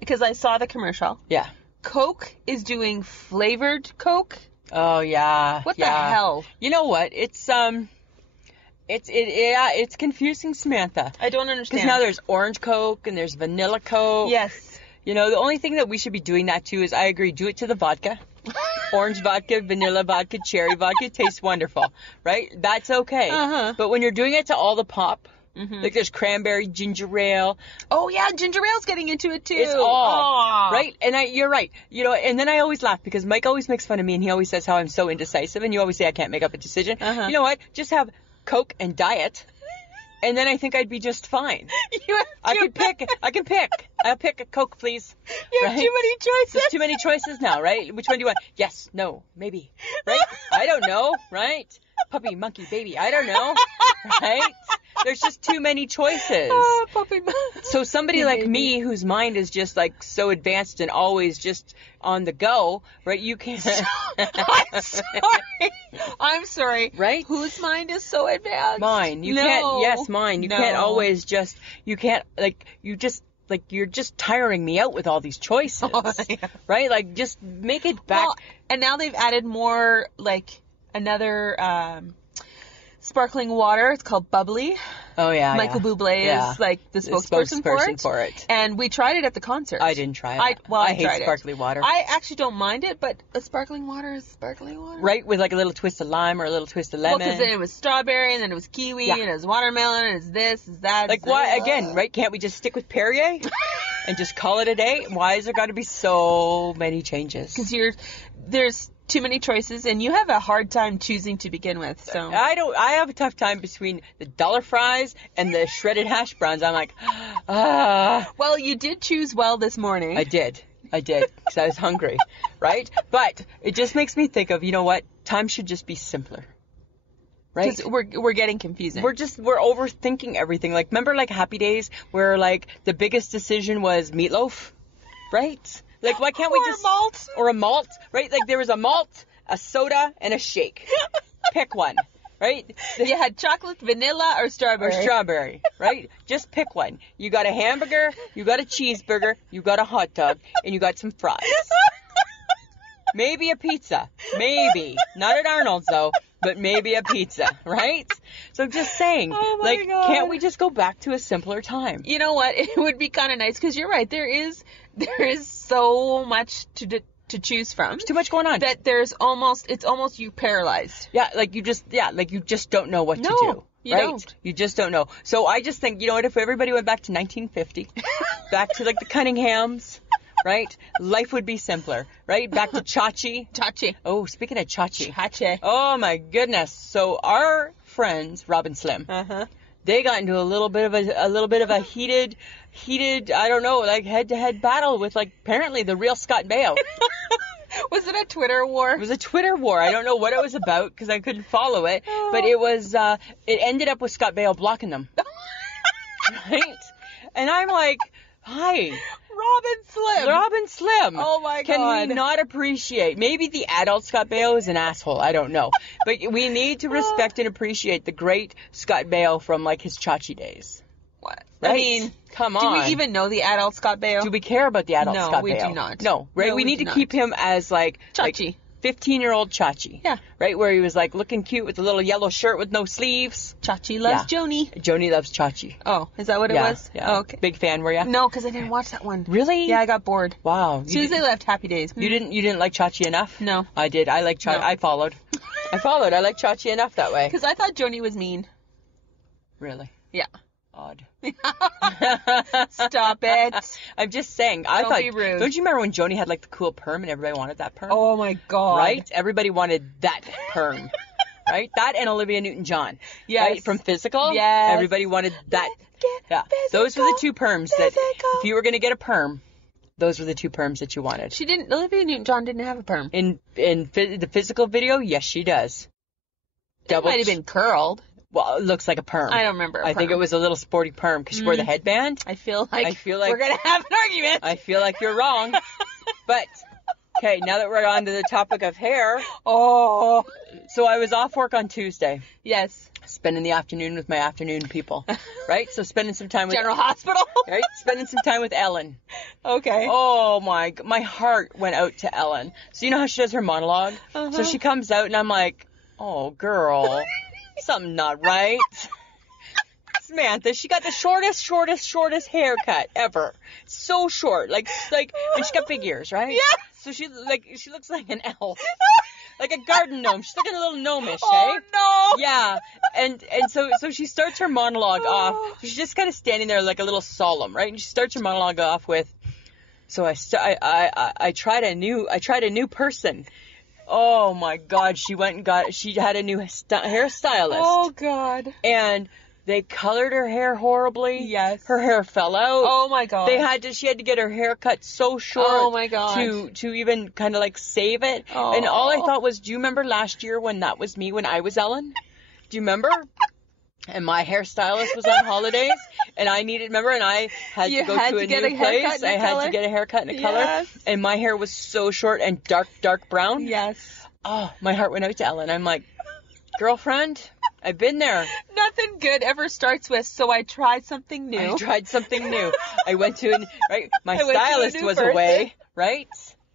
Because I saw the commercial, Yeah. Coke is doing flavored Coke. Oh yeah. What the yeah. hell? You know what? It's confusing, Samantha. I don't Because understand. now there's orange Coke and there's vanilla Coke. Yes. You know, the only thing that we should be doing that to is, I agree, do it to the vodka. Orange vodka, vanilla vodka, cherry vodka tastes wonderful, right? That's okay. Uh-huh. But when you're doing it to all the pop, like there's cranberry, ginger ale, Oh yeah, ginger ale's getting into it too. it's all, Aw. right? And you're right. You know, and then I always laugh because Mike always makes fun of me and he always says how I'm so indecisive and you always say I can't make up a decision. Uh-huh. You know what? Just have Coke and diet. And then I think I'd be just fine. I can pick. I'll pick a Coke, please. You have Right? too many choices. There's too many choices now, right? Which one do you want? Yes, no, maybe. Right? I don't know, right? Puppy, monkey, baby. I don't know, right? There's just too many choices. Oh, puppy. So somebody like me, whose mind is just like so advanced and always just on the go, right? You can't. I'm sorry. Right? Whose mind is so advanced? Mine. You No. can't. Yes, mine. You No. can't always just. You can't you're just tiring me out with all these choices, Oh, yeah. right? Like just make it back. Well, and now they've added more, like another sparkling water. It's called Bubbly. Oh yeah. Michael Bublé Yeah. is like the spokesperson for it. And we tried it at the concert. I didn't try it. I hate tried sparkling water. I actually don't mind it, but a sparkling water is sparkling water. Right, with like a little twist of lime or a little twist of Well, lemon. because then it was strawberry, and then it was kiwi, Yeah. and it was watermelon, and it's this, it's that. Like it's why that. again? Right? Can't we just stick with Perrier and just call it a day? Why is there got to be so many changes? Because there's too many choices, and you have a hard time choosing to begin with. So I have a tough time between the dollar fries and the shredded hash browns. I'm like, well, you did choose well this morning. I did, because I was hungry, right? But it just makes me think of, you know what? Time should just be simpler, right? Because we're getting confusing. We're overthinking everything. Like, remember like Happy Days where like the biggest decision was meatloaf, right? Like, why can't we Or just... malt. Or a malt, right? Like, there was a malt, a soda, and a shake. Pick one, right? You had chocolate, vanilla, or Or strawberry. strawberry, right? Just pick one. You got a hamburger, you got a cheeseburger, you got a hot dog, and you got some fries. Maybe a pizza. Maybe. Not at Arnold's, though, but maybe a pizza, right? So just saying, Oh my like, God. can't we just go back to a simpler time? You know what? It would be kind of nice, because you're right. There is so much to choose from. There's too much going on. That it's almost you paralyzed. Yeah, like you just don't know what to No, do. you right? don't. You just don't know. So I just think, you know what, if everybody went back to 1950, back to like the Cunninghams, right? Life would be simpler, right? Back to Chachi. Chachi. Oh, speaking of Chachi. Chachi. Oh my goodness. So our friends, Rob and Slim, Uh-huh. they got into a little bit of a heated, I don't know, like head-to-head battle with like apparently the real Scott Baio. Was it a Twitter war? It was a Twitter war. I don't know what it was about because I couldn't follow it, but it was. It ended up with Scott Baio blocking them. Right? And I'm like, hi, Robin Slim. Oh my Can God. we not appreciate? Maybe the adult Scott Baio is an asshole. I don't know, but we need to respect and appreciate the great Scott Baio from like his Chachi days. What? Right? I mean, come on. Do we even know the adult Scott Baio? Do we care about the adult Scott Baio? No, we do not. No, right? No, we need to keep him as like Chachi. 15-year-old Chachi. Yeah. Right? Where he was like looking cute with a little yellow shirt with no sleeves. Chachi loves Joni. Joni loves Chachi. Oh, is that what it was? Yeah. Oh, okay. Big fan, were you? No, because I didn't watch that one. Really? Yeah, I got bored. Wow. As soon as they left Happy Days. You didn't like Chachi enough? No. I did. I like Chachi. No. I followed. I liked Chachi enough that way. Because I thought Joni was mean. Really? Yeah. Odd. Stop it. I'm just saying. Don't be rude. Don't you remember when Joni had like the cool perm and everybody wanted that perm? Oh my God. Right? Everybody wanted that perm. Right? That and Olivia Newton-John. Yes. Right? From Physical. Yes. Everybody wanted that. Yeah. Those were the two perms that if you were going to get a perm, those were the two perms that you wanted. Olivia Newton-John didn't have a perm. In the Physical video, yes, she does. It might have been curled. Well, it looks like a perm. I don't remember. I think it was a little sporty perm because she wore the headband. I feel like we're going to have an argument. I feel like you're wrong. But, okay, now that we're on to the topic of hair. Oh. So I was off work on Tuesday. Yes. Spending the afternoon with my afternoon people. Right? So spending some time with... General Hospital. Right? Spending some time with Ellen. Okay. Oh, my heart went out to Ellen. So you know how she does her monologue? Uh-huh. So she comes out and I'm like, oh, girl... Something not right. Samantha, she got the shortest haircut ever. So short. Like, and she got big ears, right? Yeah. So she looks like an elf. Like a garden gnome. She's looking a little gnomish, oh, no. Yeah. And so she starts her monologue off. So she's just kind of standing there like a little solemn, right? And she starts her monologue off with, so I tried a new person. Oh my God, she had a new hairstylist. Oh God. And they colored her hair horribly. Yes. Her hair fell out. Oh my God. She had to get her hair cut so short. Oh my God. To even kind of like save it. Oh. And all I thought was, do you remember last year when that was me, when I was Ellen? Do you remember? And my hairstylist was on holidays, and I had to go to a new place. I had to get a haircut in a color, and my hair was so short and dark brown. Yes. Oh, my heart went out to Ellen. I'm like, girlfriend, I've been there. Nothing good ever starts with, so I tried something new. I went to, my stylist was away, right?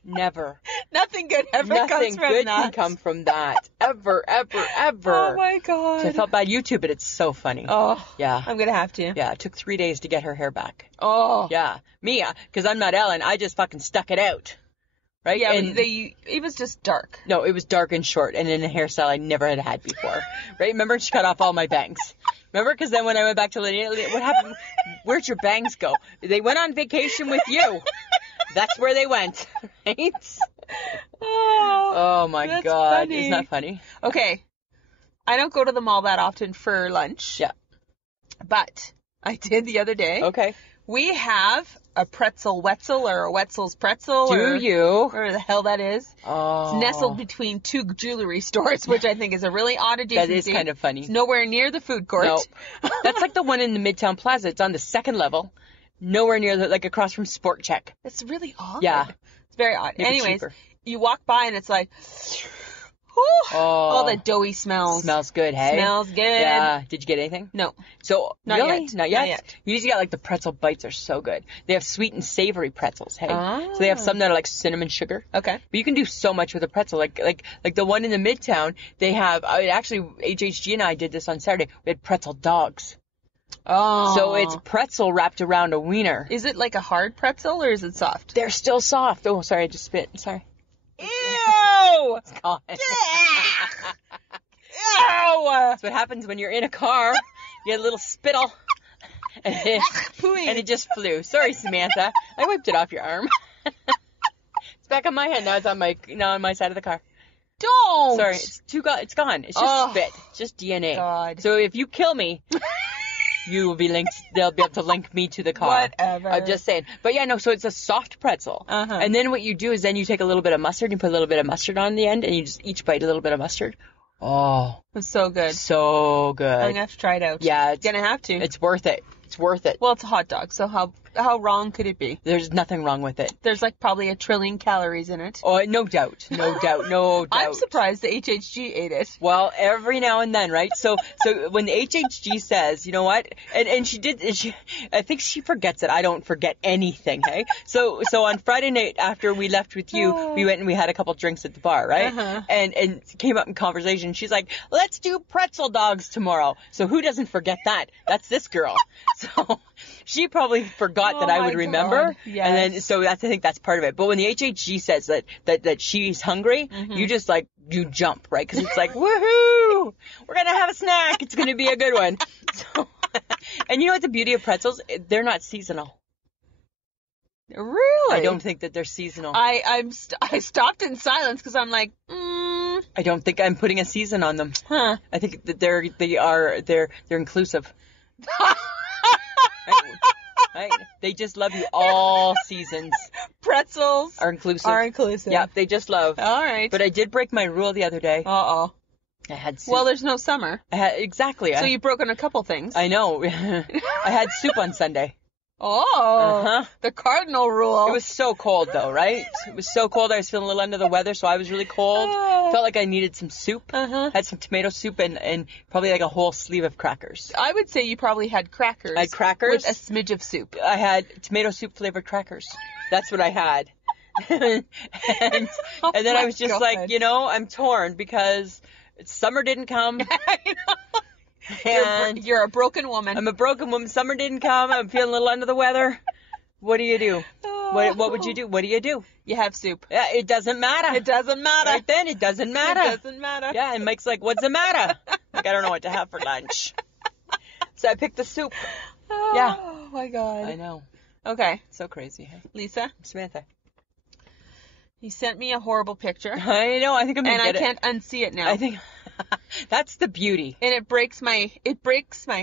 Never. Nothing good ever comes from that. Nothing good can come from that. Ever. Oh my God. So I felt bad YouTube, but it's so funny. Oh. Yeah. I'm going to have to. Yeah, it took 3 days to get her hair back. Oh. Yeah. Me, because I'm not Ellen, I just fucking stuck it out. Right? Yeah, and it was just dark. No, it was dark and short and in a hairstyle I never had before. Right? Remember she cut off all my bangs. Remember? Because then when I went back to Lydia, what happened? Where'd your bangs go? They went on vacation with you. That's where they went, right? Oh my God. Funny. Isn't that funny? Okay. I don't go to the mall that often for lunch. Yeah. But I did the other day. Okay. We have a pretzel Wetzel or a Wetzel's pretzel. Do you? Or the hell that is. Oh. It's nestled between two jewelry stores, which I think is a really odd adjacency. That is kind of funny. It's nowhere near the food court. Nope. That's like the one in the Midtown Plaza. It's on the second level. Nowhere near like across from Sport Check. It's really odd. Yeah. It's very odd. Maybe Anyways, cheaper. You walk by and it's like, all the doughy smells. Smells good, hey? Smells good. Yeah. Did you get anything? No. So, Not really? yet. Not yet? Not yet. You usually got like the pretzel bites are so good. They have sweet and savory pretzels, hey? Ah. So they have some that are like cinnamon sugar. Okay. But you can do so much with a pretzel. Like the one in the Midtown, they have, actually, HHG and I did this on Saturday. We had pretzel dogs. Oh. So it's pretzel wrapped around a wiener. Is it like a hard pretzel or is it soft? They're still soft. Oh, sorry, I just spit. Sorry. Ew! It's gone. Ew! That's what happens when you're in a car. You get a little spittle. And it just flew. Sorry, Samantha. I wiped it off your arm. It's back on my head. Now it's on my side of the car. Don't! Sorry, it's gone. It's just spit. It's just DNA. God. So if you kill me, you will be linked. They'll be able to link me to the car. Whatever. I'm just saying. But yeah, no. So it's a soft pretzel. Uh-huh. And then what you do is then you take a little bit of mustard and put a little bit of mustard on the end, and you just each bite a little bit of mustard. Oh, It's so good. so good. I'm gonna have to try it out. Yeah, Gonna have to. It's worth it. It's worth it. Well, it's a hot dog, so how wrong could it be? There's nothing wrong with it. There's like probably 1 trillion calories in it. Oh, no doubt. No doubt. I'm surprised the HHG ate it. Well, every now and then, right? So when the HHG says, you know what? And I think she forgets it. I don't forget anything, hey? So on Friday night after we left with you, we went and we had a couple drinks at the bar, right? Uh-huh. And came up in conversation. She's like, let's do pretzel dogs tomorrow. So who doesn't forget that? That's this girl. So she probably forgot that I would remember. God. Yes. And then, so I think that's part of it. But when the HHG says that she's hungry, you just like, you jump, right? Because it's like, woohoo! We're going to have a snack. It's going to be a good one. So, and you know what the beauty of pretzels? They're not seasonal. Really? I don't think that they're seasonal. I stopped in silence because I'm like, I don't think I'm putting a season on them. Huh. I think that they're inclusive. Right? They just love you all seasons. Pretzels are inclusive. Yeah, they just love. All right. But I did break my rule the other day. Uh-oh. I had soup. Well, there's no summer. Exactly. So you've broken a couple things. I know. I had soup on Sunday. Oh, the cardinal rule. It was so cold, though, right? It was so cold. I was feeling a little under the weather, so I was really cold. Felt like I needed some soup. Had some tomato soup and probably like a whole sleeve of crackers. I would say you probably had crackers. I had crackers. With a smidge of soup. I had tomato soup flavored crackers. That's what I had. and then I was just like, I'm torn because summer didn't come. I know. And you're a broken woman. I'm a broken woman. Summer didn't come. I'm feeling a little under the weather. What do you do? What would you do? What do you do? You have soup. Yeah, it doesn't matter. It doesn't matter. Right then, it doesn't matter. It doesn't matter. Yeah, and Mike's like, what's the matter? Like, I don't know what to have for lunch. So I picked the soup. Yeah. Oh, my God. I know. Okay. So crazy, hey? Lisa? Samantha. You sent me a horrible picture. I know. I think I'm going to get it. And I can't unsee it now. I think that's the beauty. And it breaks my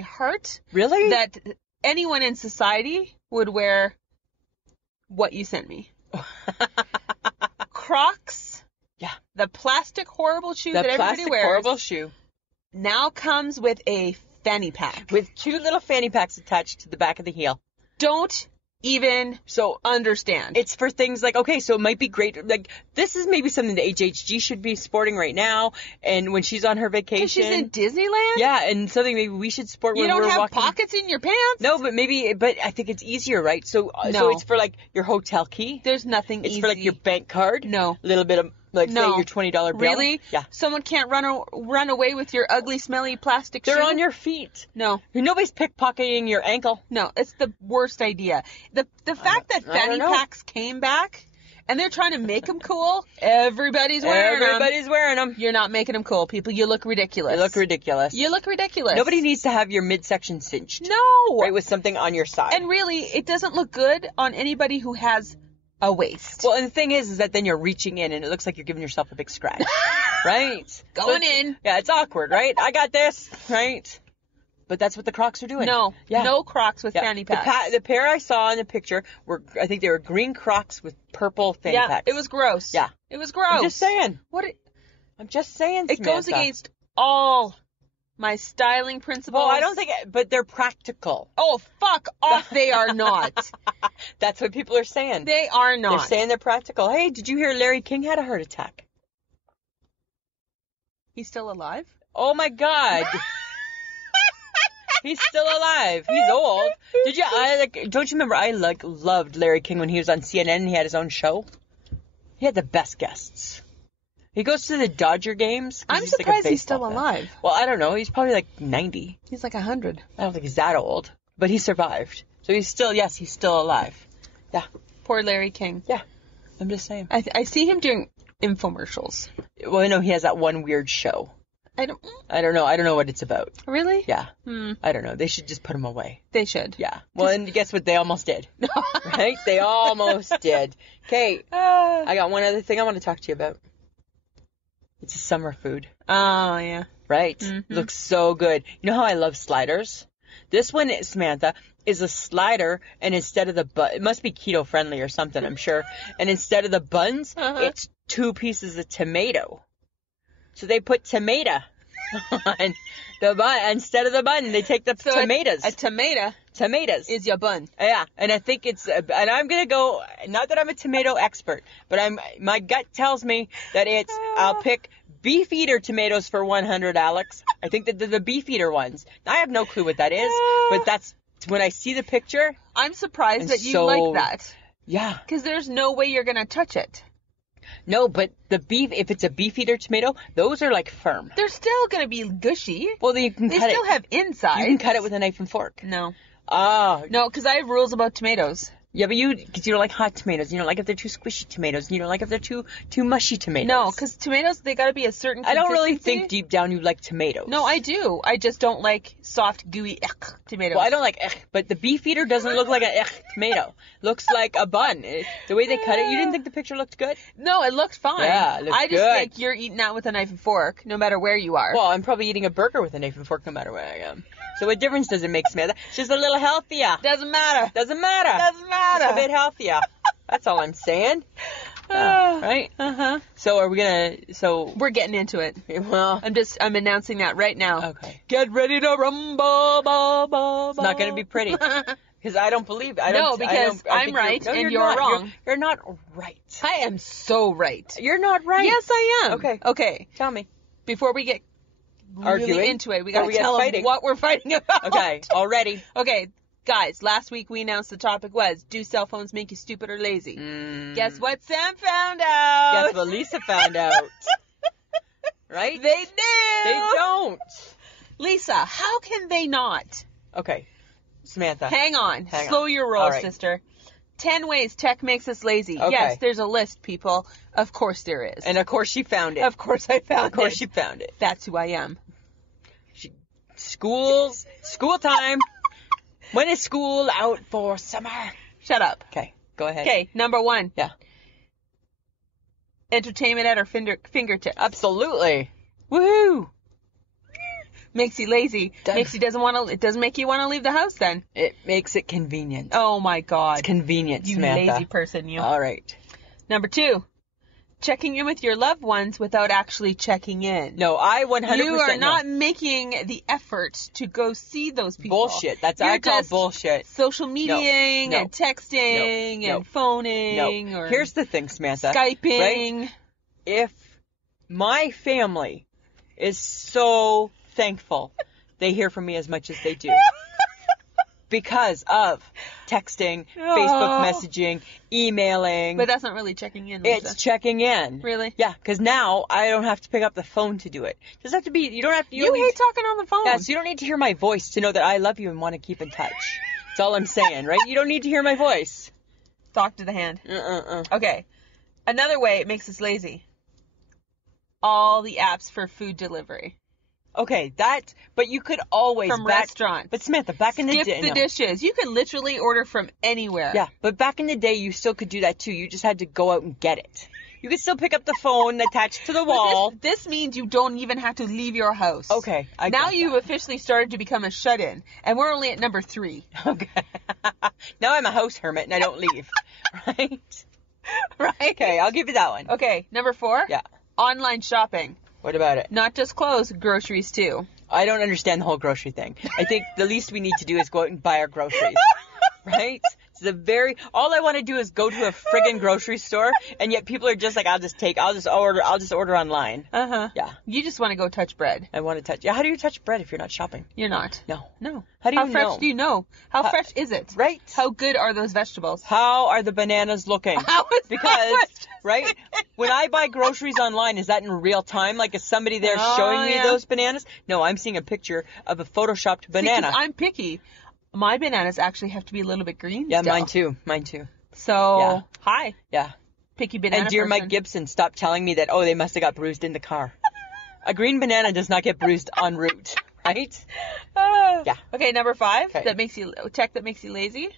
heart. Really? That anyone in society would wear what you sent me. Crocs. Yeah. The plastic horrible shoe that everybody wears. The plastic horrible shoe. Now comes with a fanny pack. With 2 little fanny packs attached to the back of the heel. Don't even understand. It's for things like, okay, so it might be great. Like, this is maybe something that HHG should be sporting right now. And when she's on her vacation. Because she's in Disneyland? Yeah, and something maybe we should sport when we're walking. You don't have pockets in your pants? No, but I think it's easier, right? So it's for like your hotel key. There's nothing easy. It's for like your bank card. No. A little bit of, like, say your $20 bill. Really? Yeah. Someone can't run away with your ugly, smelly plastic shoe? They're on your feet. No. Nobody's pickpocketing your ankle. No, it's the worst idea. The fact that fanny packs came back and they're trying to make them cool, everybody's wearing them. You're not making them cool, people. You look ridiculous. You look ridiculous. Nobody needs to have your midsection cinched. No. Right, with something on your side. And really, it doesn't look good on anybody who has a waist. Well, and the thing is that then you're reaching in and it looks like you're giving yourself a big scratch. Right? Going in. Yeah, it's awkward, right? I got this, right? But that's what the Crocs are doing. No. Yeah. No Crocs with fanny packs. The pair I saw in the picture I think they were green Crocs with purple fanny packs. Yeah, it was gross. Yeah. It was gross. I'm just saying. I'm just saying, It goes against all my styling principles. Well, I don't think but they're practical. Oh, fuck off. They are not. That's what people are saying. They are not. They're saying they're practical. Hey, did you hear Larry King had a heart attack? He's still alive? Oh, my God. He's still alive. He's old. Don't you remember I loved Larry King when he was on CNN and he had his own show? He had the best guests. He goes to the Dodger games. I'm surprised he's still alive. Well, I don't know. He's probably like 90. He's like 100. I don't think he's that old. But he survived. So he's still alive. Yeah. Poor Larry King. Yeah. I'm just saying. I see him doing infomercials. Well, I know he has that one weird show. I don't know. I don't know what it's about. Really? Yeah. I don't know. They should just put him away. They should. Yeah. Well, and guess what? They almost did. Right? They almost did. Okay. I got one other thing I want to talk to you about. It's a summer food. Oh, yeah. Right? Mm-hmm. Looks so good. You know how I love sliders? This one, Samantha, is a slider, and instead of the it must be keto friendly or something, I'm sure. And instead of the buns, it's 2 pieces of tomato. So they put tomato on the bun instead of the bun. They take the tomatoes. A tomato. tomatoes. is your bun. Yeah, and I think it's, and I'm gonna go, not that I'm a tomato expert, but my gut tells me that I'll pick Beefeater tomatoes for 100, Alex. I think that they're the Beefeater ones. I have no clue what that is, but that's, when I see the picture. I'm surprised that you like that. Yeah. Because there's no way you're gonna touch it. No, but if it's a Beefeater tomato, those are like firm. They're still gonna be gushy. Well, then you can cut it. They still have insides. You can cut it with a knife and fork. No. Oh. No, because I have rules about tomatoes. Yeah, but because you don't like hot tomatoes. You don't like if they're too squishy tomatoes. You don't like if they're too mushy tomatoes. No, because tomatoes, they gotta be a certain consistency. I don't really think deep down you like tomatoes. No, I do. I just don't like soft, gooey tomatoes. Well, I don't like but the Beefeater doesn't look like a tomato. Looks like a bun. The way they cut it, you didn't think the picture looked good? No, it looked fine. Yeah, it looked I just think you're eating that with a knife and fork, no matter where you are. Well, I'm probably eating a burger with a knife and fork no matter where I am. So what difference does it make, Samantha? It's just a little healthier. Doesn't matter. Doesn't matter. Doesn't matter. Just a bit healthier. That's all I'm saying. Right? Uh-huh. So are we we're getting into it. Well, I'm announcing that right now. Okay. Get ready to rumble, it's not going to be pretty. Because I don't believe. Because I'm right and you're wrong. You're not right. I am so right. You're not right. Yes, I am. Okay. Tell me. Before we get really into it, we got to tell them what we're fighting about. Okay. Already. Okay. Guys, last week we announced the topic was, do cell phones make you stupid or lazy? Guess what Sam found out? Guess what Lisa found out? Right? They do. They don't. Lisa, how can they not? Okay. Samantha. Hang on. Slow your roll, right. sister. 10 ways tech makes us lazy. Okay. Yes, there's a list, people. Of course there is. And of course she found it. Of course I found it. Of course she found it. That's who I am. School time. When is school out for summer? Shut up. Okay, go ahead. Okay, number 1. Yeah. Entertainment at our fingertips. Absolutely. Woohoo! Makes you lazy. It doesn't make you want to leave the house then. It makes it convenient. Oh my God. It's convenient, you Samantha. lazy person, you. All right. Number 2. Checking in with your loved ones without actually checking in. No, I 100% You are not making the effort to go see those people. Bullshit. I call bullshit. Social mediaing and texting and phoning. No. Or here's the thing, Samantha. Skyping. Right? If my family is so thankful they hear from me as much as they do. Because of texting, Facebook messaging, emailing. But that's not really checking in, Lisa. It's checking in. Really? Yeah, because now I don't have to pick up the phone to do it. You hate talking on the phone. Yeah, so you don't need to hear my voice to know that I love you and want to keep in touch. That's all I'm saying, right? You don't need to hear my voice. Talk to the hand. Okay. Another way it makes us lazy. All the apps for food delivery. Okay, but you could always from restaurants. But Samantha, back in the day, skip the dishes. You can literally order from anywhere. Yeah, but back in the day, you still could do that too. You just had to go out and get it. You could still pick up the phone attached to the wall. This means you don't even have to leave your house. Okay, now you've officially started to become a shut-in, and we're only at number 3. Okay. Now I'm a house hermit and I don't leave. Right? Right. Okay, I'll give you that one. Okay, number 4. Yeah. Online shopping. What about it? Not just clothes, groceries too. I don't understand the whole grocery thing. I think the least we need to do is go out and buy our groceries. Right? All I want to do is go to a friggin' grocery store, and yet people are just like, I'll just order online. Uh-huh. Yeah. You just want to go touch bread. I want to touch. Yeah, how do you touch bread if you're not shopping? You're not. No. How do you know? How fresh do you know? How fresh is it? Right. How good are those vegetables? How are the bananas looking? Right? When I buy groceries online, is that in real time? Like, is somebody there showing me those bananas? No, I'm seeing a picture of a photoshopped banana. See, I'm picky. My bananas actually have to be a little bit green. Yeah, still. mine too. So, hi. Yeah. Picky banana And dear person. Mike Gibson, stop telling me that, they must have got bruised in the car. A green banana does not get bruised en route, right? Yeah. Okay, number 5. Okay. Tech that makes you lazy.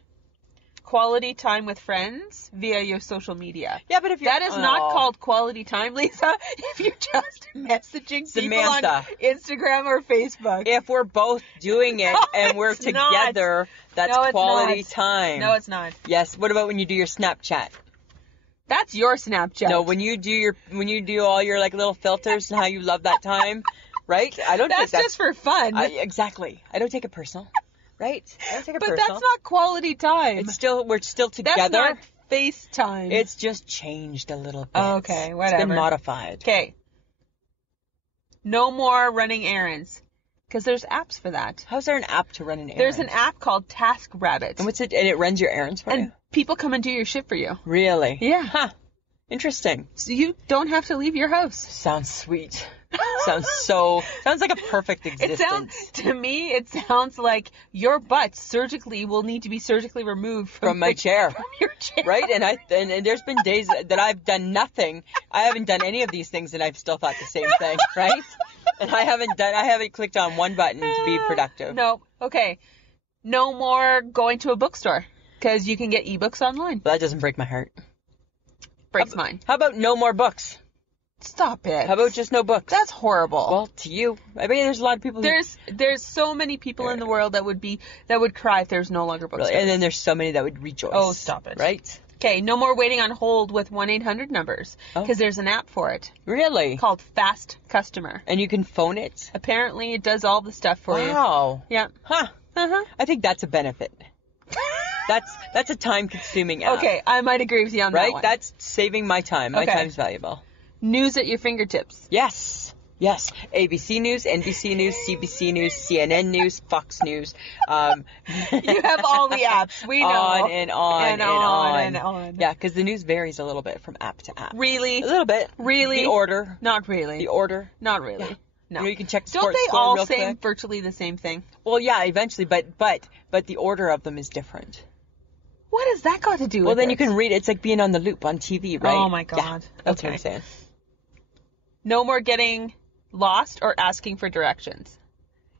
Quality time with friends via your social media. Yeah, but if you're... That is not called quality time, Lisa, if you're just messaging people on Instagram or Facebook. If we're both doing it and we're together, that's quality time. No, it's not. Yes. What about when you do your Snapchat? That's your Snapchat. No, when you do all your like little filters and how you love that time, right? I don't. That's just for fun. Exactly. I don't take it personal. Right? Don't take it But personal. that's not quality time. We're still together. That's not FaceTime. It's just changed a little bit. Okay, whatever. It's been modified. Okay. No more running errands. Because there's apps for that. How's there an app to run an errand? There's an app called TaskRabbit. And what's it? And it runs your errands for you? And people come and do your shit for you. Really? Yeah. Huh. Interesting. So you don't have to leave your house. Sounds sweet. Sounds like a perfect existence. It sounds like your butt will need to be surgically removed from my chair. From your chair. Right? And there's been days that I've done nothing. I haven't done any of these things and I've still thought the same thing, right? And I haven't clicked on one button to be productive. No. Okay. No more going to a bookstore because you can get ebooks online. But that doesn't break my heart. Breaks mine. How about no more books? Stop it. How about just no books? That's horrible. Well, to you. I mean, there's a lot of people There's so many people in the world that would cry if there's no longer bookstores. Really? And then there's so many that would rejoice. Oh, stop it. Right? Okay, no more waiting on hold with 1-800 numbers because there's an app for it. Really? Called Fast Customer. And you can phone it? Apparently it does all the stuff for you. Wow. Yeah. Huh. Uh-huh. I think that's a benefit. That's a time-consuming app. Okay, I might agree with you on that one. That's saving my time. My time's valuable. News at your fingertips. Yes. ABC News, NBC News, CBC News, CNN News, Fox News. You have all the apps. We know. On and on and on. And on. Yeah, because the news varies a little bit from app to app. Really? A little bit. Really? The order. Not really. The order. Not really. Yeah. No. You know, you can check the Don't sports they score all real say quick. virtually the same thing? Well, yeah, eventually, but the order of them is different. What has that got to do with Well, then it? you can read it. It's like being on the loop on TV, right? Oh, my God. Yeah, that's what Okay. I'm saying. No more getting lost or asking for directions.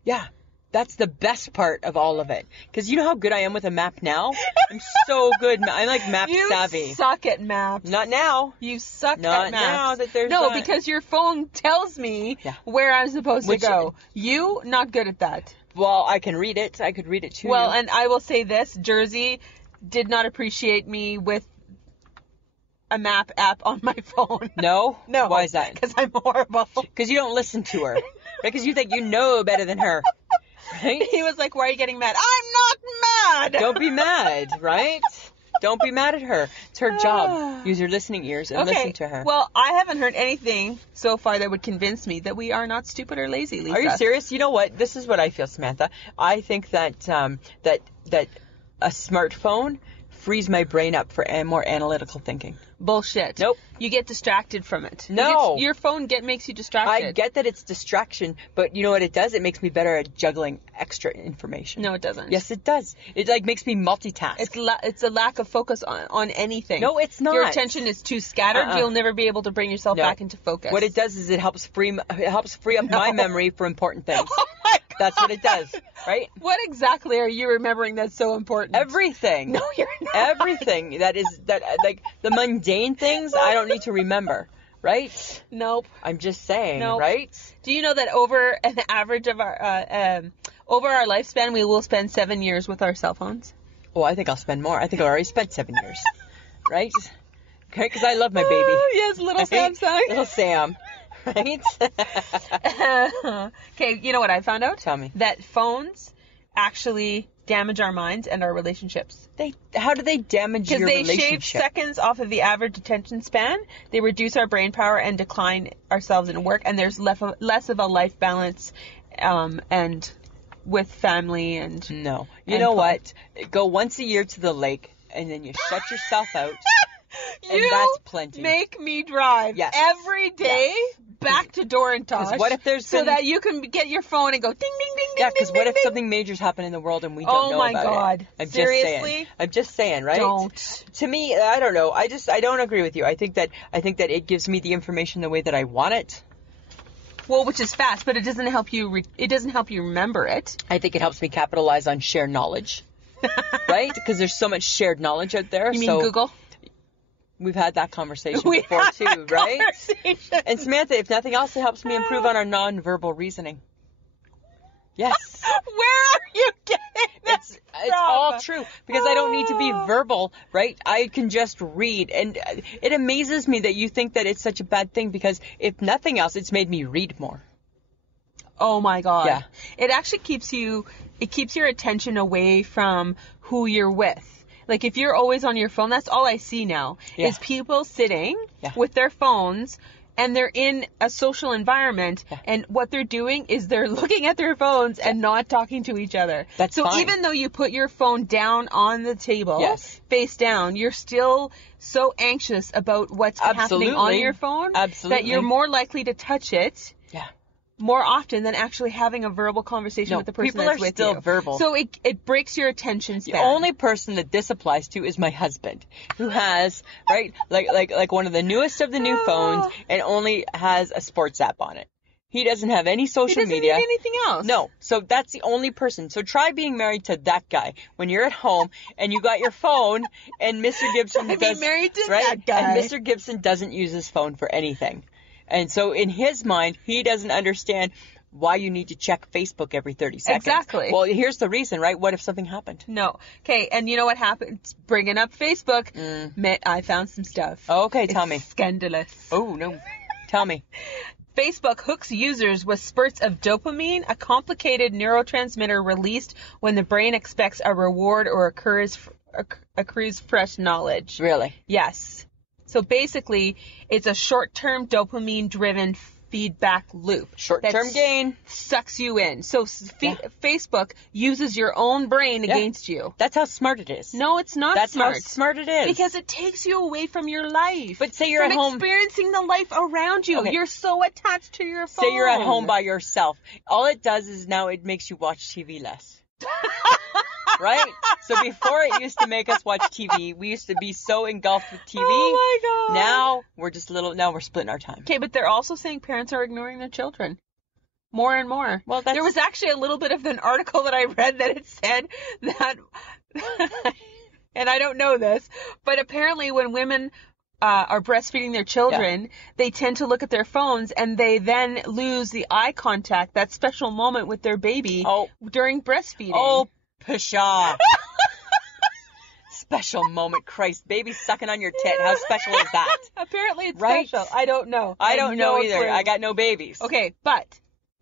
Yeah, that's the best part of all of it. Because you know how good I am with a map now? I'm so good. I'm like map savvy. You suck at maps. Not now. You suck Not at maps. now that there's No, not. because your phone tells me where I'm supposed to go. You, not good at that. Well, I can read it. I could read it to you. Well, and I will say this, Jersey did not appreciate me with a map app on my phone. No? No. Why is that? Because I'm horrible. Because you don't listen to her. Because you think you know better than her. Right? He was like, why are you getting mad? I'm not mad! Don't be mad, right? Don't be mad at her. It's her job. Use your listening ears and listen to her. Well, I haven't heard anything so far that would convince me that we are not stupid or lazy, Lisa. Are you serious? You know what? This is what I feel, Samantha. I think that that a smartphone frees my brain up for more analytical thinking. Bullshit. Nope. You get distracted from it. No. Your phone makes you distracted. I get that it's distraction, but you know what it does? It makes me better at juggling extra information. No, it doesn't. Yes, it does. It like makes me multitask. It's a lack of focus on anything. No, it's not. Your attention is too scattered. You'll never be able to bring yourself back into focus. What it does is it helps free up my memory for important things. Oh my God. That's what it does, right? What exactly are you remembering that's so important? Everything. No, you're not. Everything that like the mundane things I don't need to remember, right? Nope. I'm just saying, Nope. right? Do you know that over an average of our over our lifespan, we will spend 7 years with our cell phones? Oh, I think I'll spend more. I think I already spent 7 years, right? Okay, because I love my baby. Yes, little Samsung. Little Sam, right? Okay, you know what I found out? Tell me. That phones actually damage our minds and our relationships. How do they damage your relationship? Because they shave relationship? seconds off of the average attention span. They reduce our brain power and decline ourselves in work. And there's less of a life balance, and with family and. No. You know what? Go once a year to the lake, and then you shut yourself out. And that's plenty. Make me drive every day back to Dorantosh. What if there's so that you can get your phone and go ding ding ding ding. Yeah, because what if ding. something major's happened in the world and we don't know about it? Oh my God! Seriously? I'm just saying, right? Don't. To me, I don't know. I don't agree with you. I think that it gives me the information the way that I want it. Well, which is fast, but it doesn't help you. It doesn't help you remember it. I think it helps me capitalize on shared knowledge, right? Because there's so much shared knowledge out there. You mean Google? We've had that conversation before too, right? And Samantha, if nothing else, it helps me improve on our non-verbal reasoning. Yes. Where are you getting this It's all true because I don't need to be verbal, right? I can just read, and it amazes me that you think that it's such a bad thing because if nothing else, it's made me read more. Oh my God. Yeah. It actually keeps your attention away from who you're with. Like if you're always on your phone, that's all I see now is people sitting with their phones and they're in a social environment and what they're doing is they're looking at their phones and not talking to each other. That's so fine. Even though you put your phone down on the table, face down, you're still so anxious about what's happening on your phone that you're more likely to touch it. More often than actually having a verbal conversation with the person that's with you. People are still verbal. So it breaks your attention span. The only person that this applies to is my husband, who has, right, like one of the newest of the new phones and only has a sports app on it. He doesn't have any social media. He doesn't need anything else. No. So that's the only person. So try being married to that guy when you're at home and you got your phone and Mr. Gibson does, married to right? that guy. And Mr. Gibson doesn't use his phone for anything. And so in his mind, he doesn't understand why you need to check Facebook every 30 seconds. Exactly. Well, here's the reason, right? What if something happened? No. Okay, and you know what happened? Bringing up Facebook, I found some stuff. Okay, tell me. Scandalous. Oh, no. Tell me. Facebook hooks users with spurts of dopamine, a complicated neurotransmitter released when the brain expects a reward or accrues fresh knowledge. Really? Yes. So basically, it's a short-term dopamine-driven feedback loop. Short-term gain. Sucks you in. So Facebook uses your own brain against you. That's how smart it is. No, it's not That's smart. how smart it is. Because it takes you away from your life. But say you're at home. Experiencing the life around you. Okay. You're so attached to your phone. Say you're at home by yourself. All it does is now it makes you watch TV less. Right? So before it used to make us watch TV, we used to be so engulfed with TV. Oh my God. Now we're splitting our time. Okay, but they're also saying parents are ignoring their children. More and more. Well, there was actually a little bit of an article that I read that it said that, and I don't know this, but apparently when women are breastfeeding their children, they tend to look at their phones and they then lose the eye contact, that special moment with their baby during breastfeeding. Oh, pshaw. Special moment, Christ. Baby sucking on your tit. How special is that? Apparently it's special. I don't know. I don't know either. I got no babies. Okay, but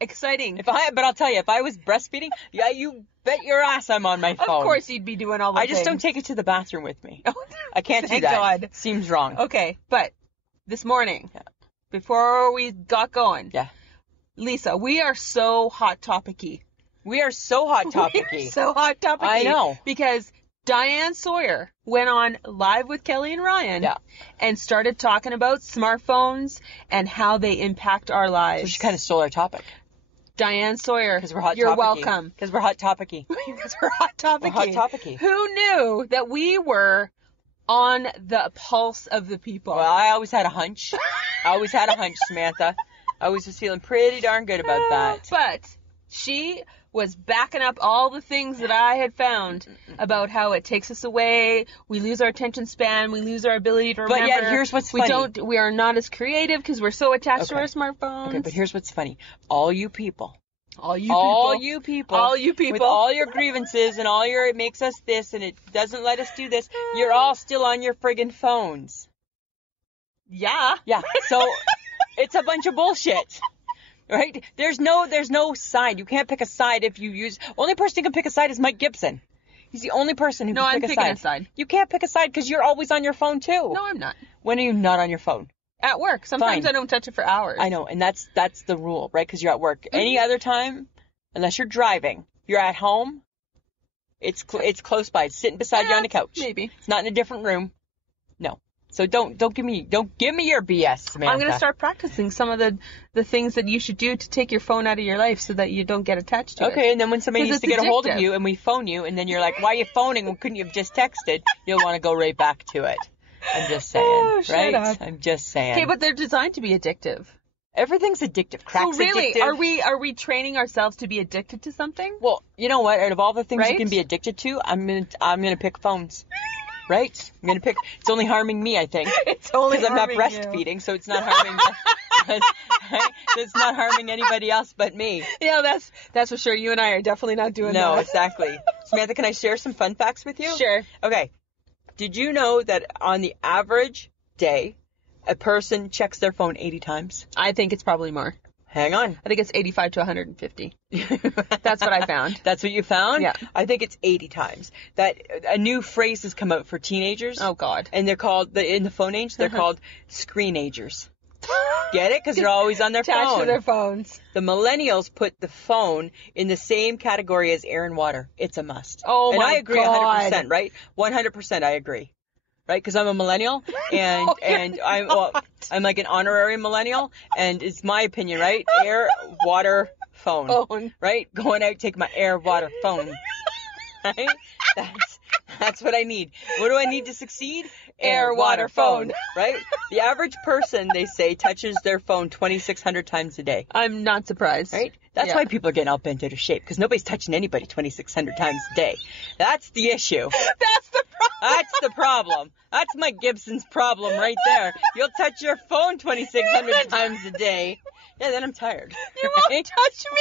exciting. But I'll tell you, if I was breastfeeding, you bet your ass I'm on my phone. Of course you'd be doing all the things. I just don't take it to the bathroom with me. I can't do Thank that. God. Seems wrong. Okay, but this morning, before we got going, Lisa, we are so hot topic-y. We are so hot topic-y. So hot topic-y. I know. Because Diane Sawyer went on Live with Kelly and Ryan and started talking about smartphones and how they impact our lives. So she kind of stole our topic. Diane Sawyer, because we're hot you're topic-y. welcome. Because we're hot topic-y. Because we're hot topic-y. We're hot topic-y. Who knew that we were on the pulse of the people? Well, I always had a hunch. Samantha. I was just feeling pretty darn good about that. But she was backing up all the things that I had found about how it takes us away. We lose our attention span. We lose our ability to remember. But yet, here's what's funny. We are not as creative because we're so attached to our smartphones. Okay, but here's what's funny. All you people with all your grievances and all your, it makes us this and it doesn't let us do this, you're all still on your friggin' phones. Yeah. So it's a bunch of bullshit. Right? There's no side. You can't pick a side if you use... Only person who can pick a side is Mike Gibson. He's the only person who can pick a side. No, I'm picking a side. You can't pick a side because you're always on your phone too. No, I'm not. When are you not on your phone? At work. Sometimes I don't touch it for hours. I know, and that's the rule, right? Because you're at work. Mm-hmm. Any other time, unless you're driving, you're at home, it's close by. It's sitting beside you on the couch. Maybe. It's not in a different room. No. So don't give me your BS, Samantha. I'm going to start practicing some of the things that you should do to take your phone out of your life so that you don't get attached to it. Okay, and then when somebody needs to get a hold of you and we phone you and then you're like, why are you phoning? Well, couldn't you have just texted? You'll want to go right back to it. I'm just saying, shut up. I'm just saying. Okay, but they're designed to be addictive. Everything's addictive. Crack's really? addictive. Are we training ourselves to be addicted to something? Well, you know what? Out of all the things you can be addicted to, I'm gonna pick phones. Right? I'm gonna pick. It's only harming me, I think. It's only because I'm not breastfeeding, so it's not harming. Right? It's not harming anybody else but me. Yeah, that's for sure. You and I are definitely not doing that. No, exactly. Samantha, can I share some fun facts with you? Sure. Okay. Did you know that on the average day, a person checks their phone 80 times? I think it's probably more. Hang on. I think it's 85 to 150. That's what I found. That's what you found? Yeah. I think it's 80 times. That a new phrase has come out for teenagers. Oh, God. And they're called, in the phone age, they're called screenagers. Get it? Because they're always on their Attached phone. to their phones. The millennials put the phone in the same category as air and water. It's a must. Oh, and my I agree God. 100%, right? 100% I agree. Right? Because I'm a millennial, and I'm like an honorary millennial, and it's my opinion, right? Air, water, phone. Right? Going out, take my air, water, phone. Right? That's what I need. What do I need to succeed? Air, water, phone. Right? The average person, they say, touches their phone 2,600 times a day. I'm not surprised. Right? That's why people are getting all bent out of shape, because nobody's touching anybody 2,600 times a day. That's the issue. That's the problem. That's the problem. That's Mike Gibson's problem right there. You'll touch your phone 2,600 times a day. Yeah, then I'm tired. You won't touch me.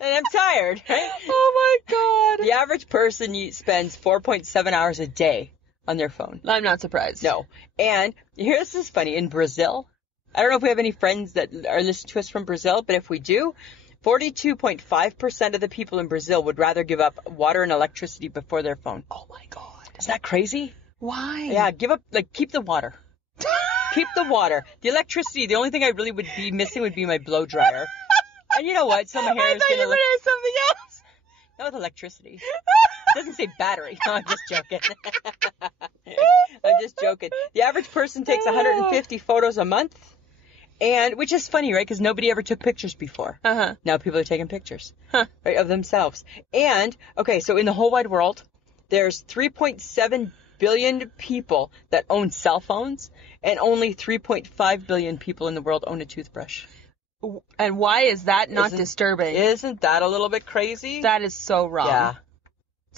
And I'm tired, right? Oh, my God. The average person spends 4.7 hours a day on their phone. I'm not surprised. No. And here's this is funny. In Brazil, I don't know if we have any friends that are listening to us from Brazil, but if we do, 42.5% of the people in Brazil would rather give up water and electricity before their phone. Oh, my God. Isn't that crazy? Why? Yeah, keep the water. Keep the water. The electricity, the only thing I really would be missing would be my blow dryer. And you know what? So my hair is going to look... I thought you were going to say something else. Not with electricity. It doesn't say battery. No, I'm just joking. I'm just joking. The average person takes 150 photos a month, and which is funny, right? Because nobody ever took pictures before. Uh-huh. Now people are taking pictures right, of themselves. And, okay, so in the whole wide world, there's 3.7 billion people that own cell phones, and only 3.5 billion people in the world own a toothbrush. And why is that not disturbing? Isn't that a little bit crazy? That is so wrong. Yeah.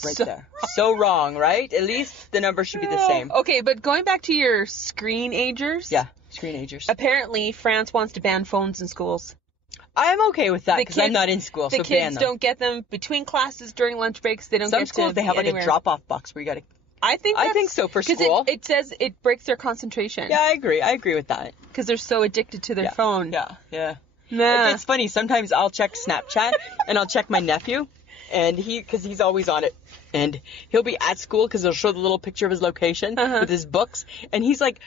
Right there. So wrong, right? At least the numbers should be the same. Okay, but going back to your screenagers. Yeah, screenagers. Apparently, France wants to ban phones in schools. I'm okay with that because I'm not in school, so ban them. The kids don't get them between classes during lunch breaks. They don't get Some schools, they have anywhere. like a drop-off box where you got to... I think so for school. Because it says it breaks their concentration. Yeah, I agree with that. Because they're so addicted to their phone. Yeah. Nah. It's funny. Sometimes I'll check Snapchat and I'll check my nephew, and because he's always on it, and he'll be at school because he'll show the little picture of his location with his books, and he's like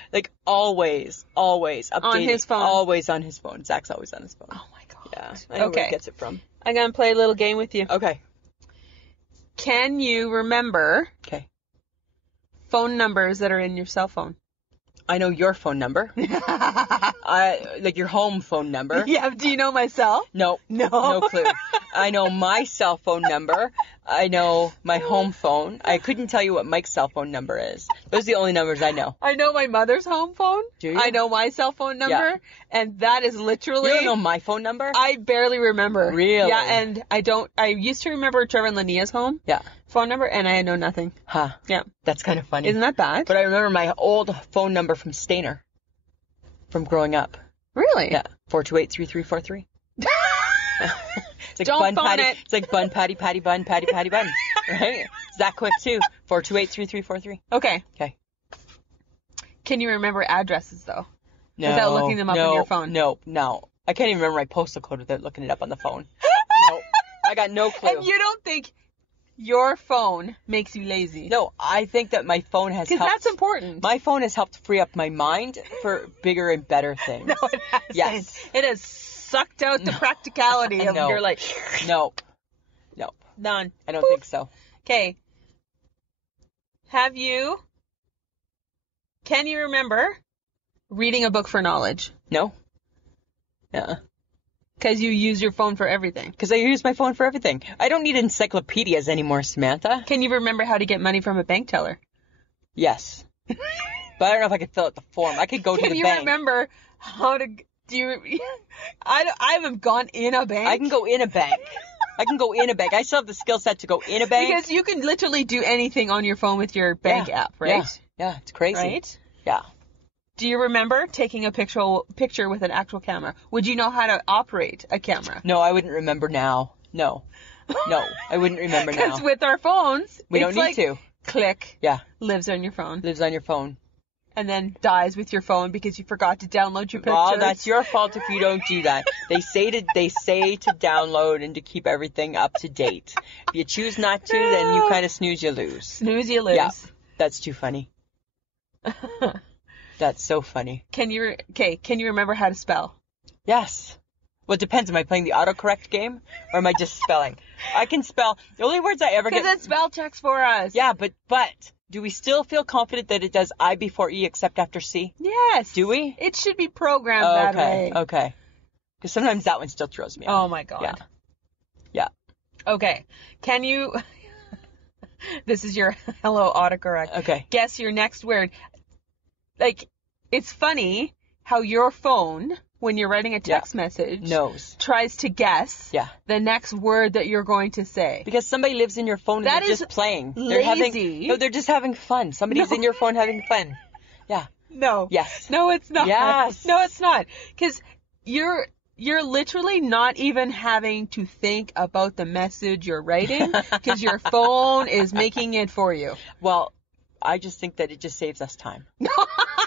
always updating. On his phone. Always on his phone. Zach's always on his phone. Oh my God. Yeah. I know where he gets it from. I'm gonna play a little game with you. Okay. Can you remember phone numbers that are in your cell phone? I know your phone number. Like your home phone number. Yeah, do you know my cell? No clue. I know my cell phone number. I know my home phone. I couldn't tell you what Mike's cell phone number is. Those are the only numbers I know. I know my mother's home phone. Do you? I know my cell phone number, and that is literally... You don't know my phone number? I barely remember. Really? Yeah, and I used to remember Trevor and Lania's phone number, and I know nothing. Huh. Yeah. That's kind of funny. Isn't that bad? But I remember my old phone number from Stainer. From growing up. Really? Yeah. 428-3343. It's like Don't bun phone patty. it. It's like bun patty patty bun patty patty bun. Right? It's that quick too. 428-3343. Okay. Okay. Can you remember addresses though? No. Without looking them up on your phone? No. I can't even remember my postal code without looking it up on the phone. No. I got no clue. And you don't think your phone makes you lazy? No, I think that my phone has helped. Because that's important. My phone has helped free up my mind for bigger and better things. No, it hasn't. Yes. It has sucked out the practicality of your life. Nope. None. I don't think so. Okay. Can you remember reading a book for knowledge? No. Because you use your phone for everything. Because I use my phone for everything. I don't need encyclopedias anymore, Samantha. Can you remember how to get money from a bank teller? Yes. But I don't know if I could fill out the form. I could go to the bank. Can you remember how to... I haven't gone in a bank. I can go in a bank. I still have the skill set to go in a bank. Because you can literally do anything on your phone with your bank app, right? Yeah, it's crazy. Right? Yeah. Do you remember taking a picture with an actual camera? Would you know how to operate a camera? No, I wouldn't remember now. No, I wouldn't remember now. Because with our phones, we don't need to. Click. Yeah. Lives on your phone. Lives on your phone. and then dies with your phone because you forgot to download your pictures. Well, that's your fault if you don't do that. They say to download and to keep everything up to date. If you choose not to, then you kind of snooze, you lose. Snooze, you lose. Yeah, that's too funny. That's so funny. Can you remember how to spell? Yes. Well, it depends. Am I playing the autocorrect game or am I just spelling? I can spell. The only words I ever get. Because it spell checks for us. Yeah, but do we still feel confident that it does I before E except after C? Yes. Do we? It should be programmed that way. Okay. Because sometimes that one still throws me off. Oh my God. Yeah. Okay. Can you? This is your hello autocorrect. Okay. Guess your next word. Like, it's funny how your phone, when you're writing a text message, tries to guess the next word that you're going to say. Because somebody lives in your phone and they're just playing. Lazy. They're just having fun. Somebody's in your phone having fun. Yeah. No. Yes. No, it's not. Yes. No, it's not. Because you're literally not even having to think about the message you're writing because your phone is making it for you. Well, I just think that it just saves us time.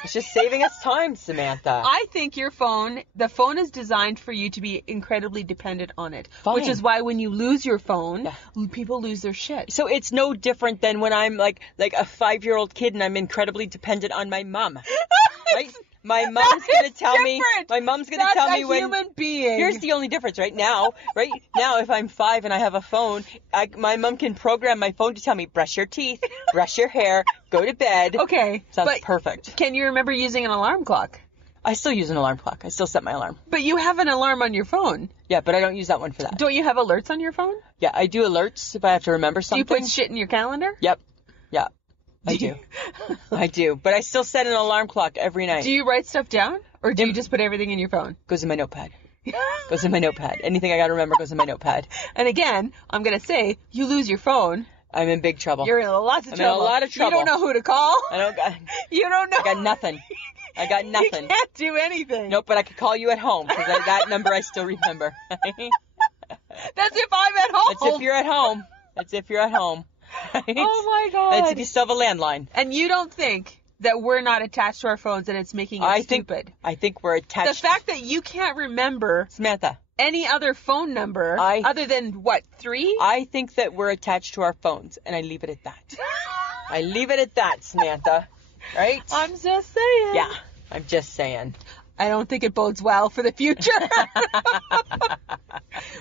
It's just saving us time, Samantha. I think the phone is designed for you to be incredibly dependent on it. Fine. Which is why when you lose your phone, people lose their shit. So it's no different than when I'm like a 5-year-old kid and I'm incredibly dependent on my mom. Right? My mom's going to tell me. My mom's going to tell me when. That's a human being. Here's the only difference right now. Right now, if I'm 5 and I have a phone, my mom can program my phone to tell me brush your teeth, brush your hair, go to bed. Okay. Sounds perfect. Can you remember using an alarm clock? I still use an alarm clock. I still set my alarm. But you have an alarm on your phone. Yeah, but I don't use that one for that. Don't you have alerts on your phone? Yeah, I do alerts if I have to remember something. Do you put shit in your calendar? Yep. Yeah. I do. I do. But I still set an alarm clock every night. Do you write stuff down? Or do you just put everything in your phone? Goes in my notepad. Goes in my notepad. Anything I got to remember goes in my notepad. And again, I'm going to say, you lose your phone. I'm in big trouble. You're in lots of trouble. I'm in a lot of trouble. You don't know who to call. You don't know. I got nothing. I got nothing. You can't do anything. Nope, but I could call you at home because that number I still remember. That's if I'm at home. That's if you're at home. That's if you're at home. Right? Oh my God. That's if you still have a landline. And you don't think that we're not attached to our phones and it's making it stupid. I think we're attached. The fact that you can't remember Samantha, any other phone number other than, 3? I think that we're attached to our phones, and I leave it at that. I leave it at that, Samantha. Right? I'm just saying. Yeah, I'm just saying. I don't think it bodes well for the future.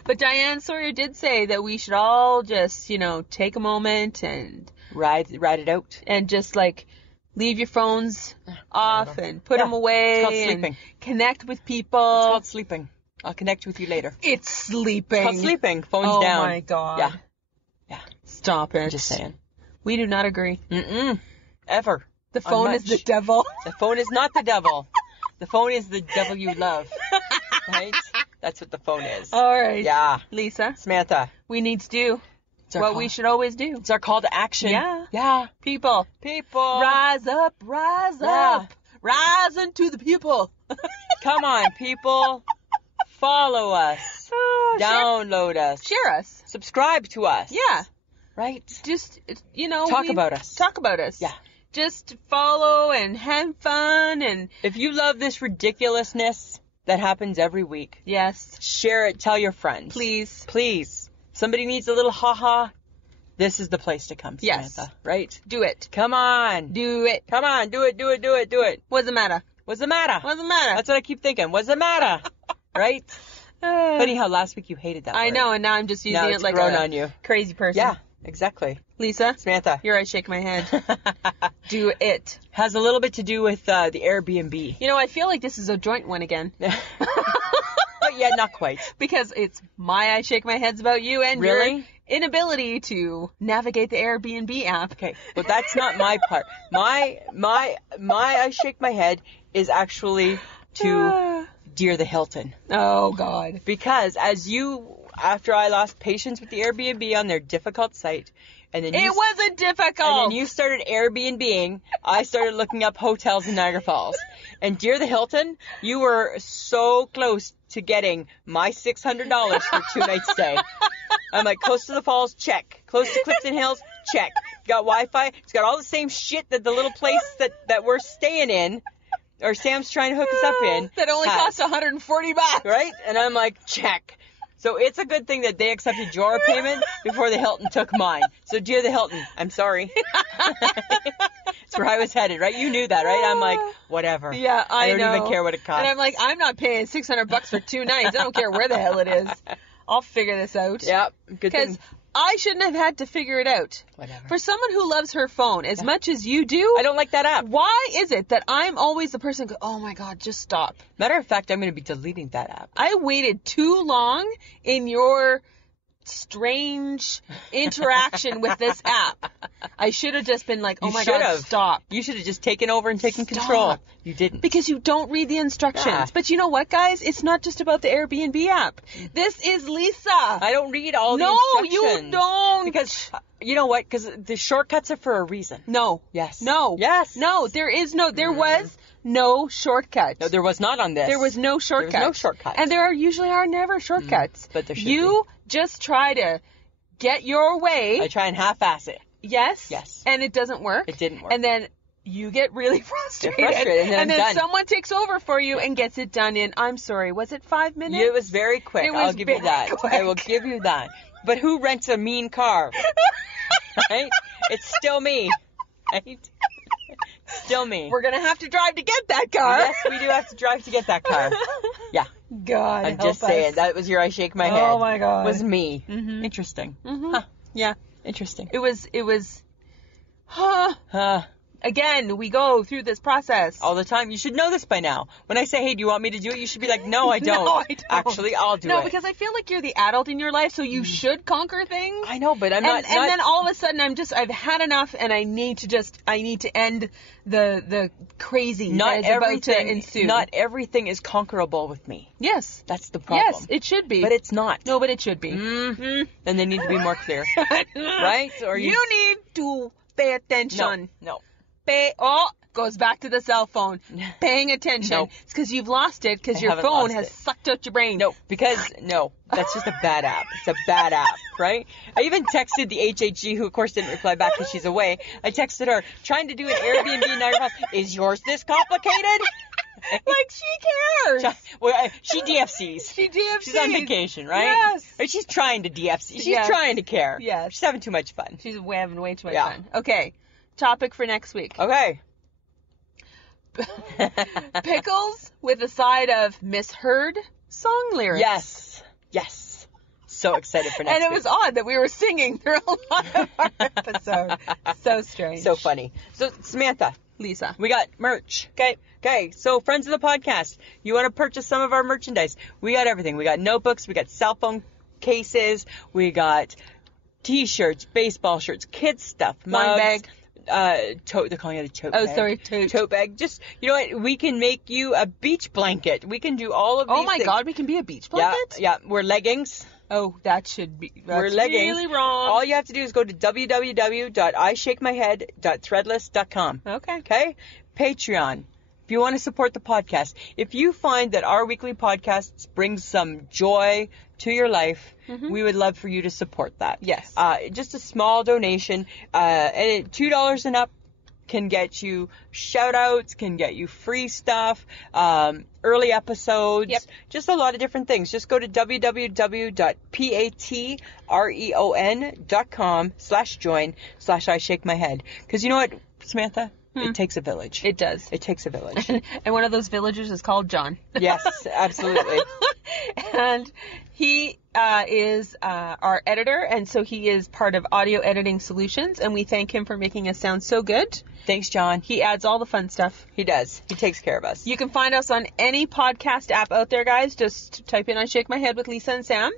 But Diane Sawyer did say that we should all just, take a moment and ride it out. And just leave your phones off and put them away. It's called sleeping. And connect with people. It's called sleeping. I'll connect with you later. It's sleeping. It's called sleeping. Phone's down. Oh my God. Yeah. Stop it. I'm just saying. We do not agree. Ever. The phone is the devil. The phone is not the devil. The phone is the devil you love. Right? That's what the phone is. All right. Yeah. Lisa. Samantha. We need to do what we should always do. It's our call to action. Yeah. Yeah. People. Rise up. Rise up. Rise into the people. Come on, people. Follow us. Download us. Share us. Subscribe to us. Yeah. Right? Just, Talk about us. Talk about us. Yeah. Just follow and have fun. And if you love this ridiculousness that happens every week. Yes. Share it. Tell your friends. Please. Please. Somebody needs a little ha-ha. This is the place to come, Samantha. Yes. Right? Do it. Come on. Do it. Come on. Do it. Do it. Do it. Do it. What's the matter? What's the matter? What's the matter? That's what I keep thinking. What's the matter? Right? Funny how last week you hated that word. I know, and now I'm just using it like on you. Crazy person. Yeah, exactly. Lisa? Samantha. You're right, shake my head. Do it. Has a little bit to do with the Airbnb. I feel like this is a joint one again. But yeah, not quite. Because it's my I shake my head's about you and really? Your inability to navigate the Airbnb app. Okay, but that's not my part. My I shake my head is actually to Dear the Hilton. Oh, God. Because after I lost patience with the Airbnb on their difficult site, and then it wasn't difficult. And then you started Airbnb-ing, I started looking up hotels in Niagara Falls. And Dear the Hilton, you were so close to getting my $600 for 2 nights stay. I'm like, close to the falls, check. Close to Clifton Hills, check. got Wi-Fi. It's got all the same shit that the little place that we're staying in, or Sam's trying to hook us up in. That only costs $140. Right? And I'm like, check. So it's a good thing that they accepted your payment before the Hilton took mine. So dear the Hilton, I'm sorry. That's where I was headed, right? You knew that, right? I'm like, whatever. Yeah, I don't know. even care what it costs. And I'm like, I'm not paying $600 for 2 nights. I don't care where the hell it is. I'll figure this out. Yep. Good thing. Because I shouldn't have had to figure it out. Whatever. For someone who loves her phone as much as you do, I don't like that app. why is it that I'm always the person who goes, oh my God, just stop. Matter of fact, I'm going to be deleting that app. I waited too long in your strange interaction with this app. I should have just been like, oh my God, stop. You should have just taken over and taken control. You didn't. Because you don't read the instructions. Yeah. But you know what, guys? It's not just about the Airbnb app. This is Lisa. I don't read all the instructions. No, you don't. Because, you know what? Because the shortcuts are for a reason. No. Yes. No. Yes. No, there was no shortcut. No, there was not on this. There was no shortcut. There was no shortcut. And there usually are never shortcuts. But there should You just try to get your way. I try and half-ass it. Yes. Yes. And it doesn't work. It didn't work. And then you get really frustrated. And then, I'm done. Someone takes over for you and gets it done in, I'm sorry, was it 5 minutes? It was very quick. I'll give you that. Quick. I will give you that. But who rents a mean car? Right? It's still me. Right? Still me. We're going to have to drive to get that car. Yes, we do have to drive to get that car. Yeah. God, I'm just saying. That was your I shake my head. Oh my God. Was me. Mm-hmm. Interesting. Mm-hmm. Huh. Yeah. Interesting. It was, again, we go through this process. All the time. You should know this by now. When I say, hey, do you want me to do it? You should be like, no, I don't. No, I don't. Actually, I'll do it. No, because I feel like you're the adult in your life, so you should conquer things. I know, but I'm not. And then all of a sudden, I've had enough, and I need to end the crazy that is about to ensue. Not everything is conquerable with me. Yes. That's the problem. Yes, it should be. But it's not. No, but it should be. Mm-hmm. Then they need to be more clear. Right? Or you need to pay attention. No. Goes back to the cell phone. Paying attention. No. It's because you've lost it because your phone has sucked out your brain. No, that's just a bad app. It's a bad app, right? I even texted the HHG, who of course didn't reply back because she's away. I texted her, trying to do an Airbnb night house. Is yours this complicated? Like she cares. Well, she DFCs. She DFCs. She's on vacation, right? Yes. Or she's trying to DFC. She's Yes. trying to care. Yes. She's having too much fun. She's having way too much fun. Okay. Topic for next week. Okay. Pickles with a side of misheard song lyrics. Yes. So excited for next week. And it was odd that we were singing through a lot of our episode. So strange. So funny. So, Samantha. Lisa. We got merch. Okay. So, friends of the podcast, you want to purchase some of our merchandise? We got everything. We got notebooks. We got cell phone cases. We got T-shirts, baseball shirts, kids stuff, mugs. Wine bag. Tote. They're calling it a tote bag. Oh, sorry, tote bag. Just, you know what? We can make you a beach blanket. We can do all of these Oh my things. God, we can be a beach blanket? Yeah. We're leggings. Oh, that should be. We're leggings. Really wrong. All you have to do is go to www.ishakemyhead.threadless.com. Okay? Patreon. If you want to support the podcast, if you find that our weekly podcasts bring some joy to your life, we would love for you to support that. Yes. Just a small donation, and $2 and up can get you shout outs, can get you free stuff, early episodes, just a lot of different things. Just go to www.patreon.com/join/I shake my head. Because you know what, Samantha? It takes a village. It does. It takes a village. And one of those villagers is called John. Yes, absolutely. And he is our editor, and so he is part of Audio Editing Solutions, and we thank him for making us sound so good. Thanks, John. He adds all the fun stuff. He does. He takes care of us. You can find us on any podcast app out there, guys. Just type in I Shake My Head with Lisa and Sam.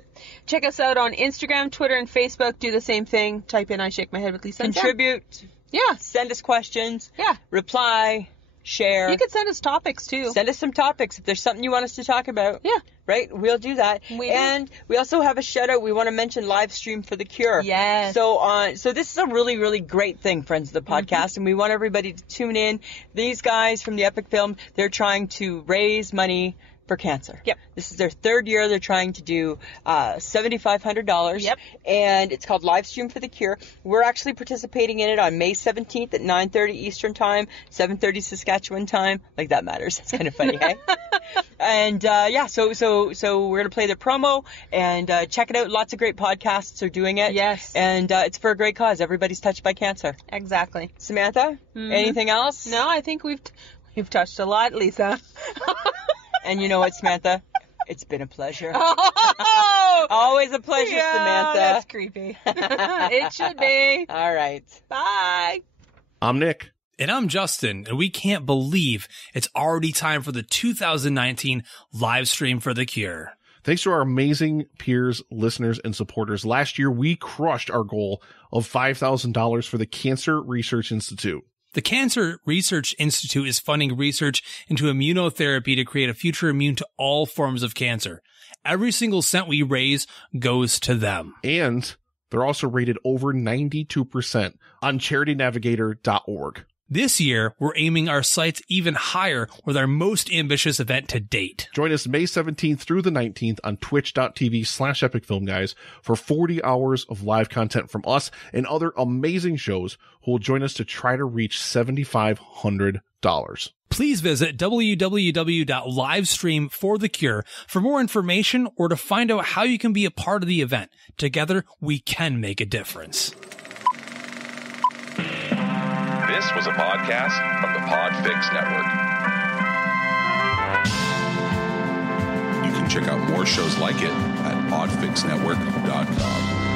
Check us out on Instagram, Twitter, and Facebook. Do the same thing. Type in I Shake My Head with Lisa and Sam. Contribute. Yeah. Send us questions. Yeah. Reply. Share. You could send us topics, too. Send us some topics if there's something you want us to talk about. Yeah. Right? We'll do that. And we also have a shout out. We want to mention live stream for the cure. Yes. So this is a really, really great thing, friends of the podcast, and we want everybody to tune in. These guys from the Epic Film, they're trying to raise money for cancer. Yep. This is their third year. They're trying to do $7,500. Yep. And it's called Live Stream for the Cure. We're actually participating in it on May 17th at 9:30 Eastern Time, 7:30 Saskatchewan time. Like, that matters. It's kind of funny, hey? And so we're gonna play the promo and check it out. Lots of great podcasts are doing it. Yes. And it's for a great cause. Everybody's touched by cancer. Exactly. Samantha, anything else? No, I think we've touched a lot, Lisa. And you know what, Samantha? It's been a pleasure. Oh! Always a pleasure, Yeah, Samantha. that's creepy. It should be. All right. Bye. I'm Nick. And I'm Justin, and we can't believe it's already time for the 2019 live stream for the cure. Thanks to our amazing peers, listeners, and supporters, last year we crushed our goal of $5,000 for the Cancer Research Institute. The Cancer Research Institute is funding research into immunotherapy to create a future immune to all forms of cancer. Every single cent we raise goes to them. And they're also rated over 92% on charitynavigator.org. This year, we're aiming our sights even higher with our most ambitious event to date. Join us May 17th through the 19th on twitch.tv/epicfilmguys for 40 hours of live content from us and other amazing shows who will join us to try to reach $7,500. Please visit www.livestreamforthecure for more information or to find out how you can be a part of the event. Together, we can make a difference. This was a podcast from the Podfix Network. You can check out more shows like it at podfixnetwork.com.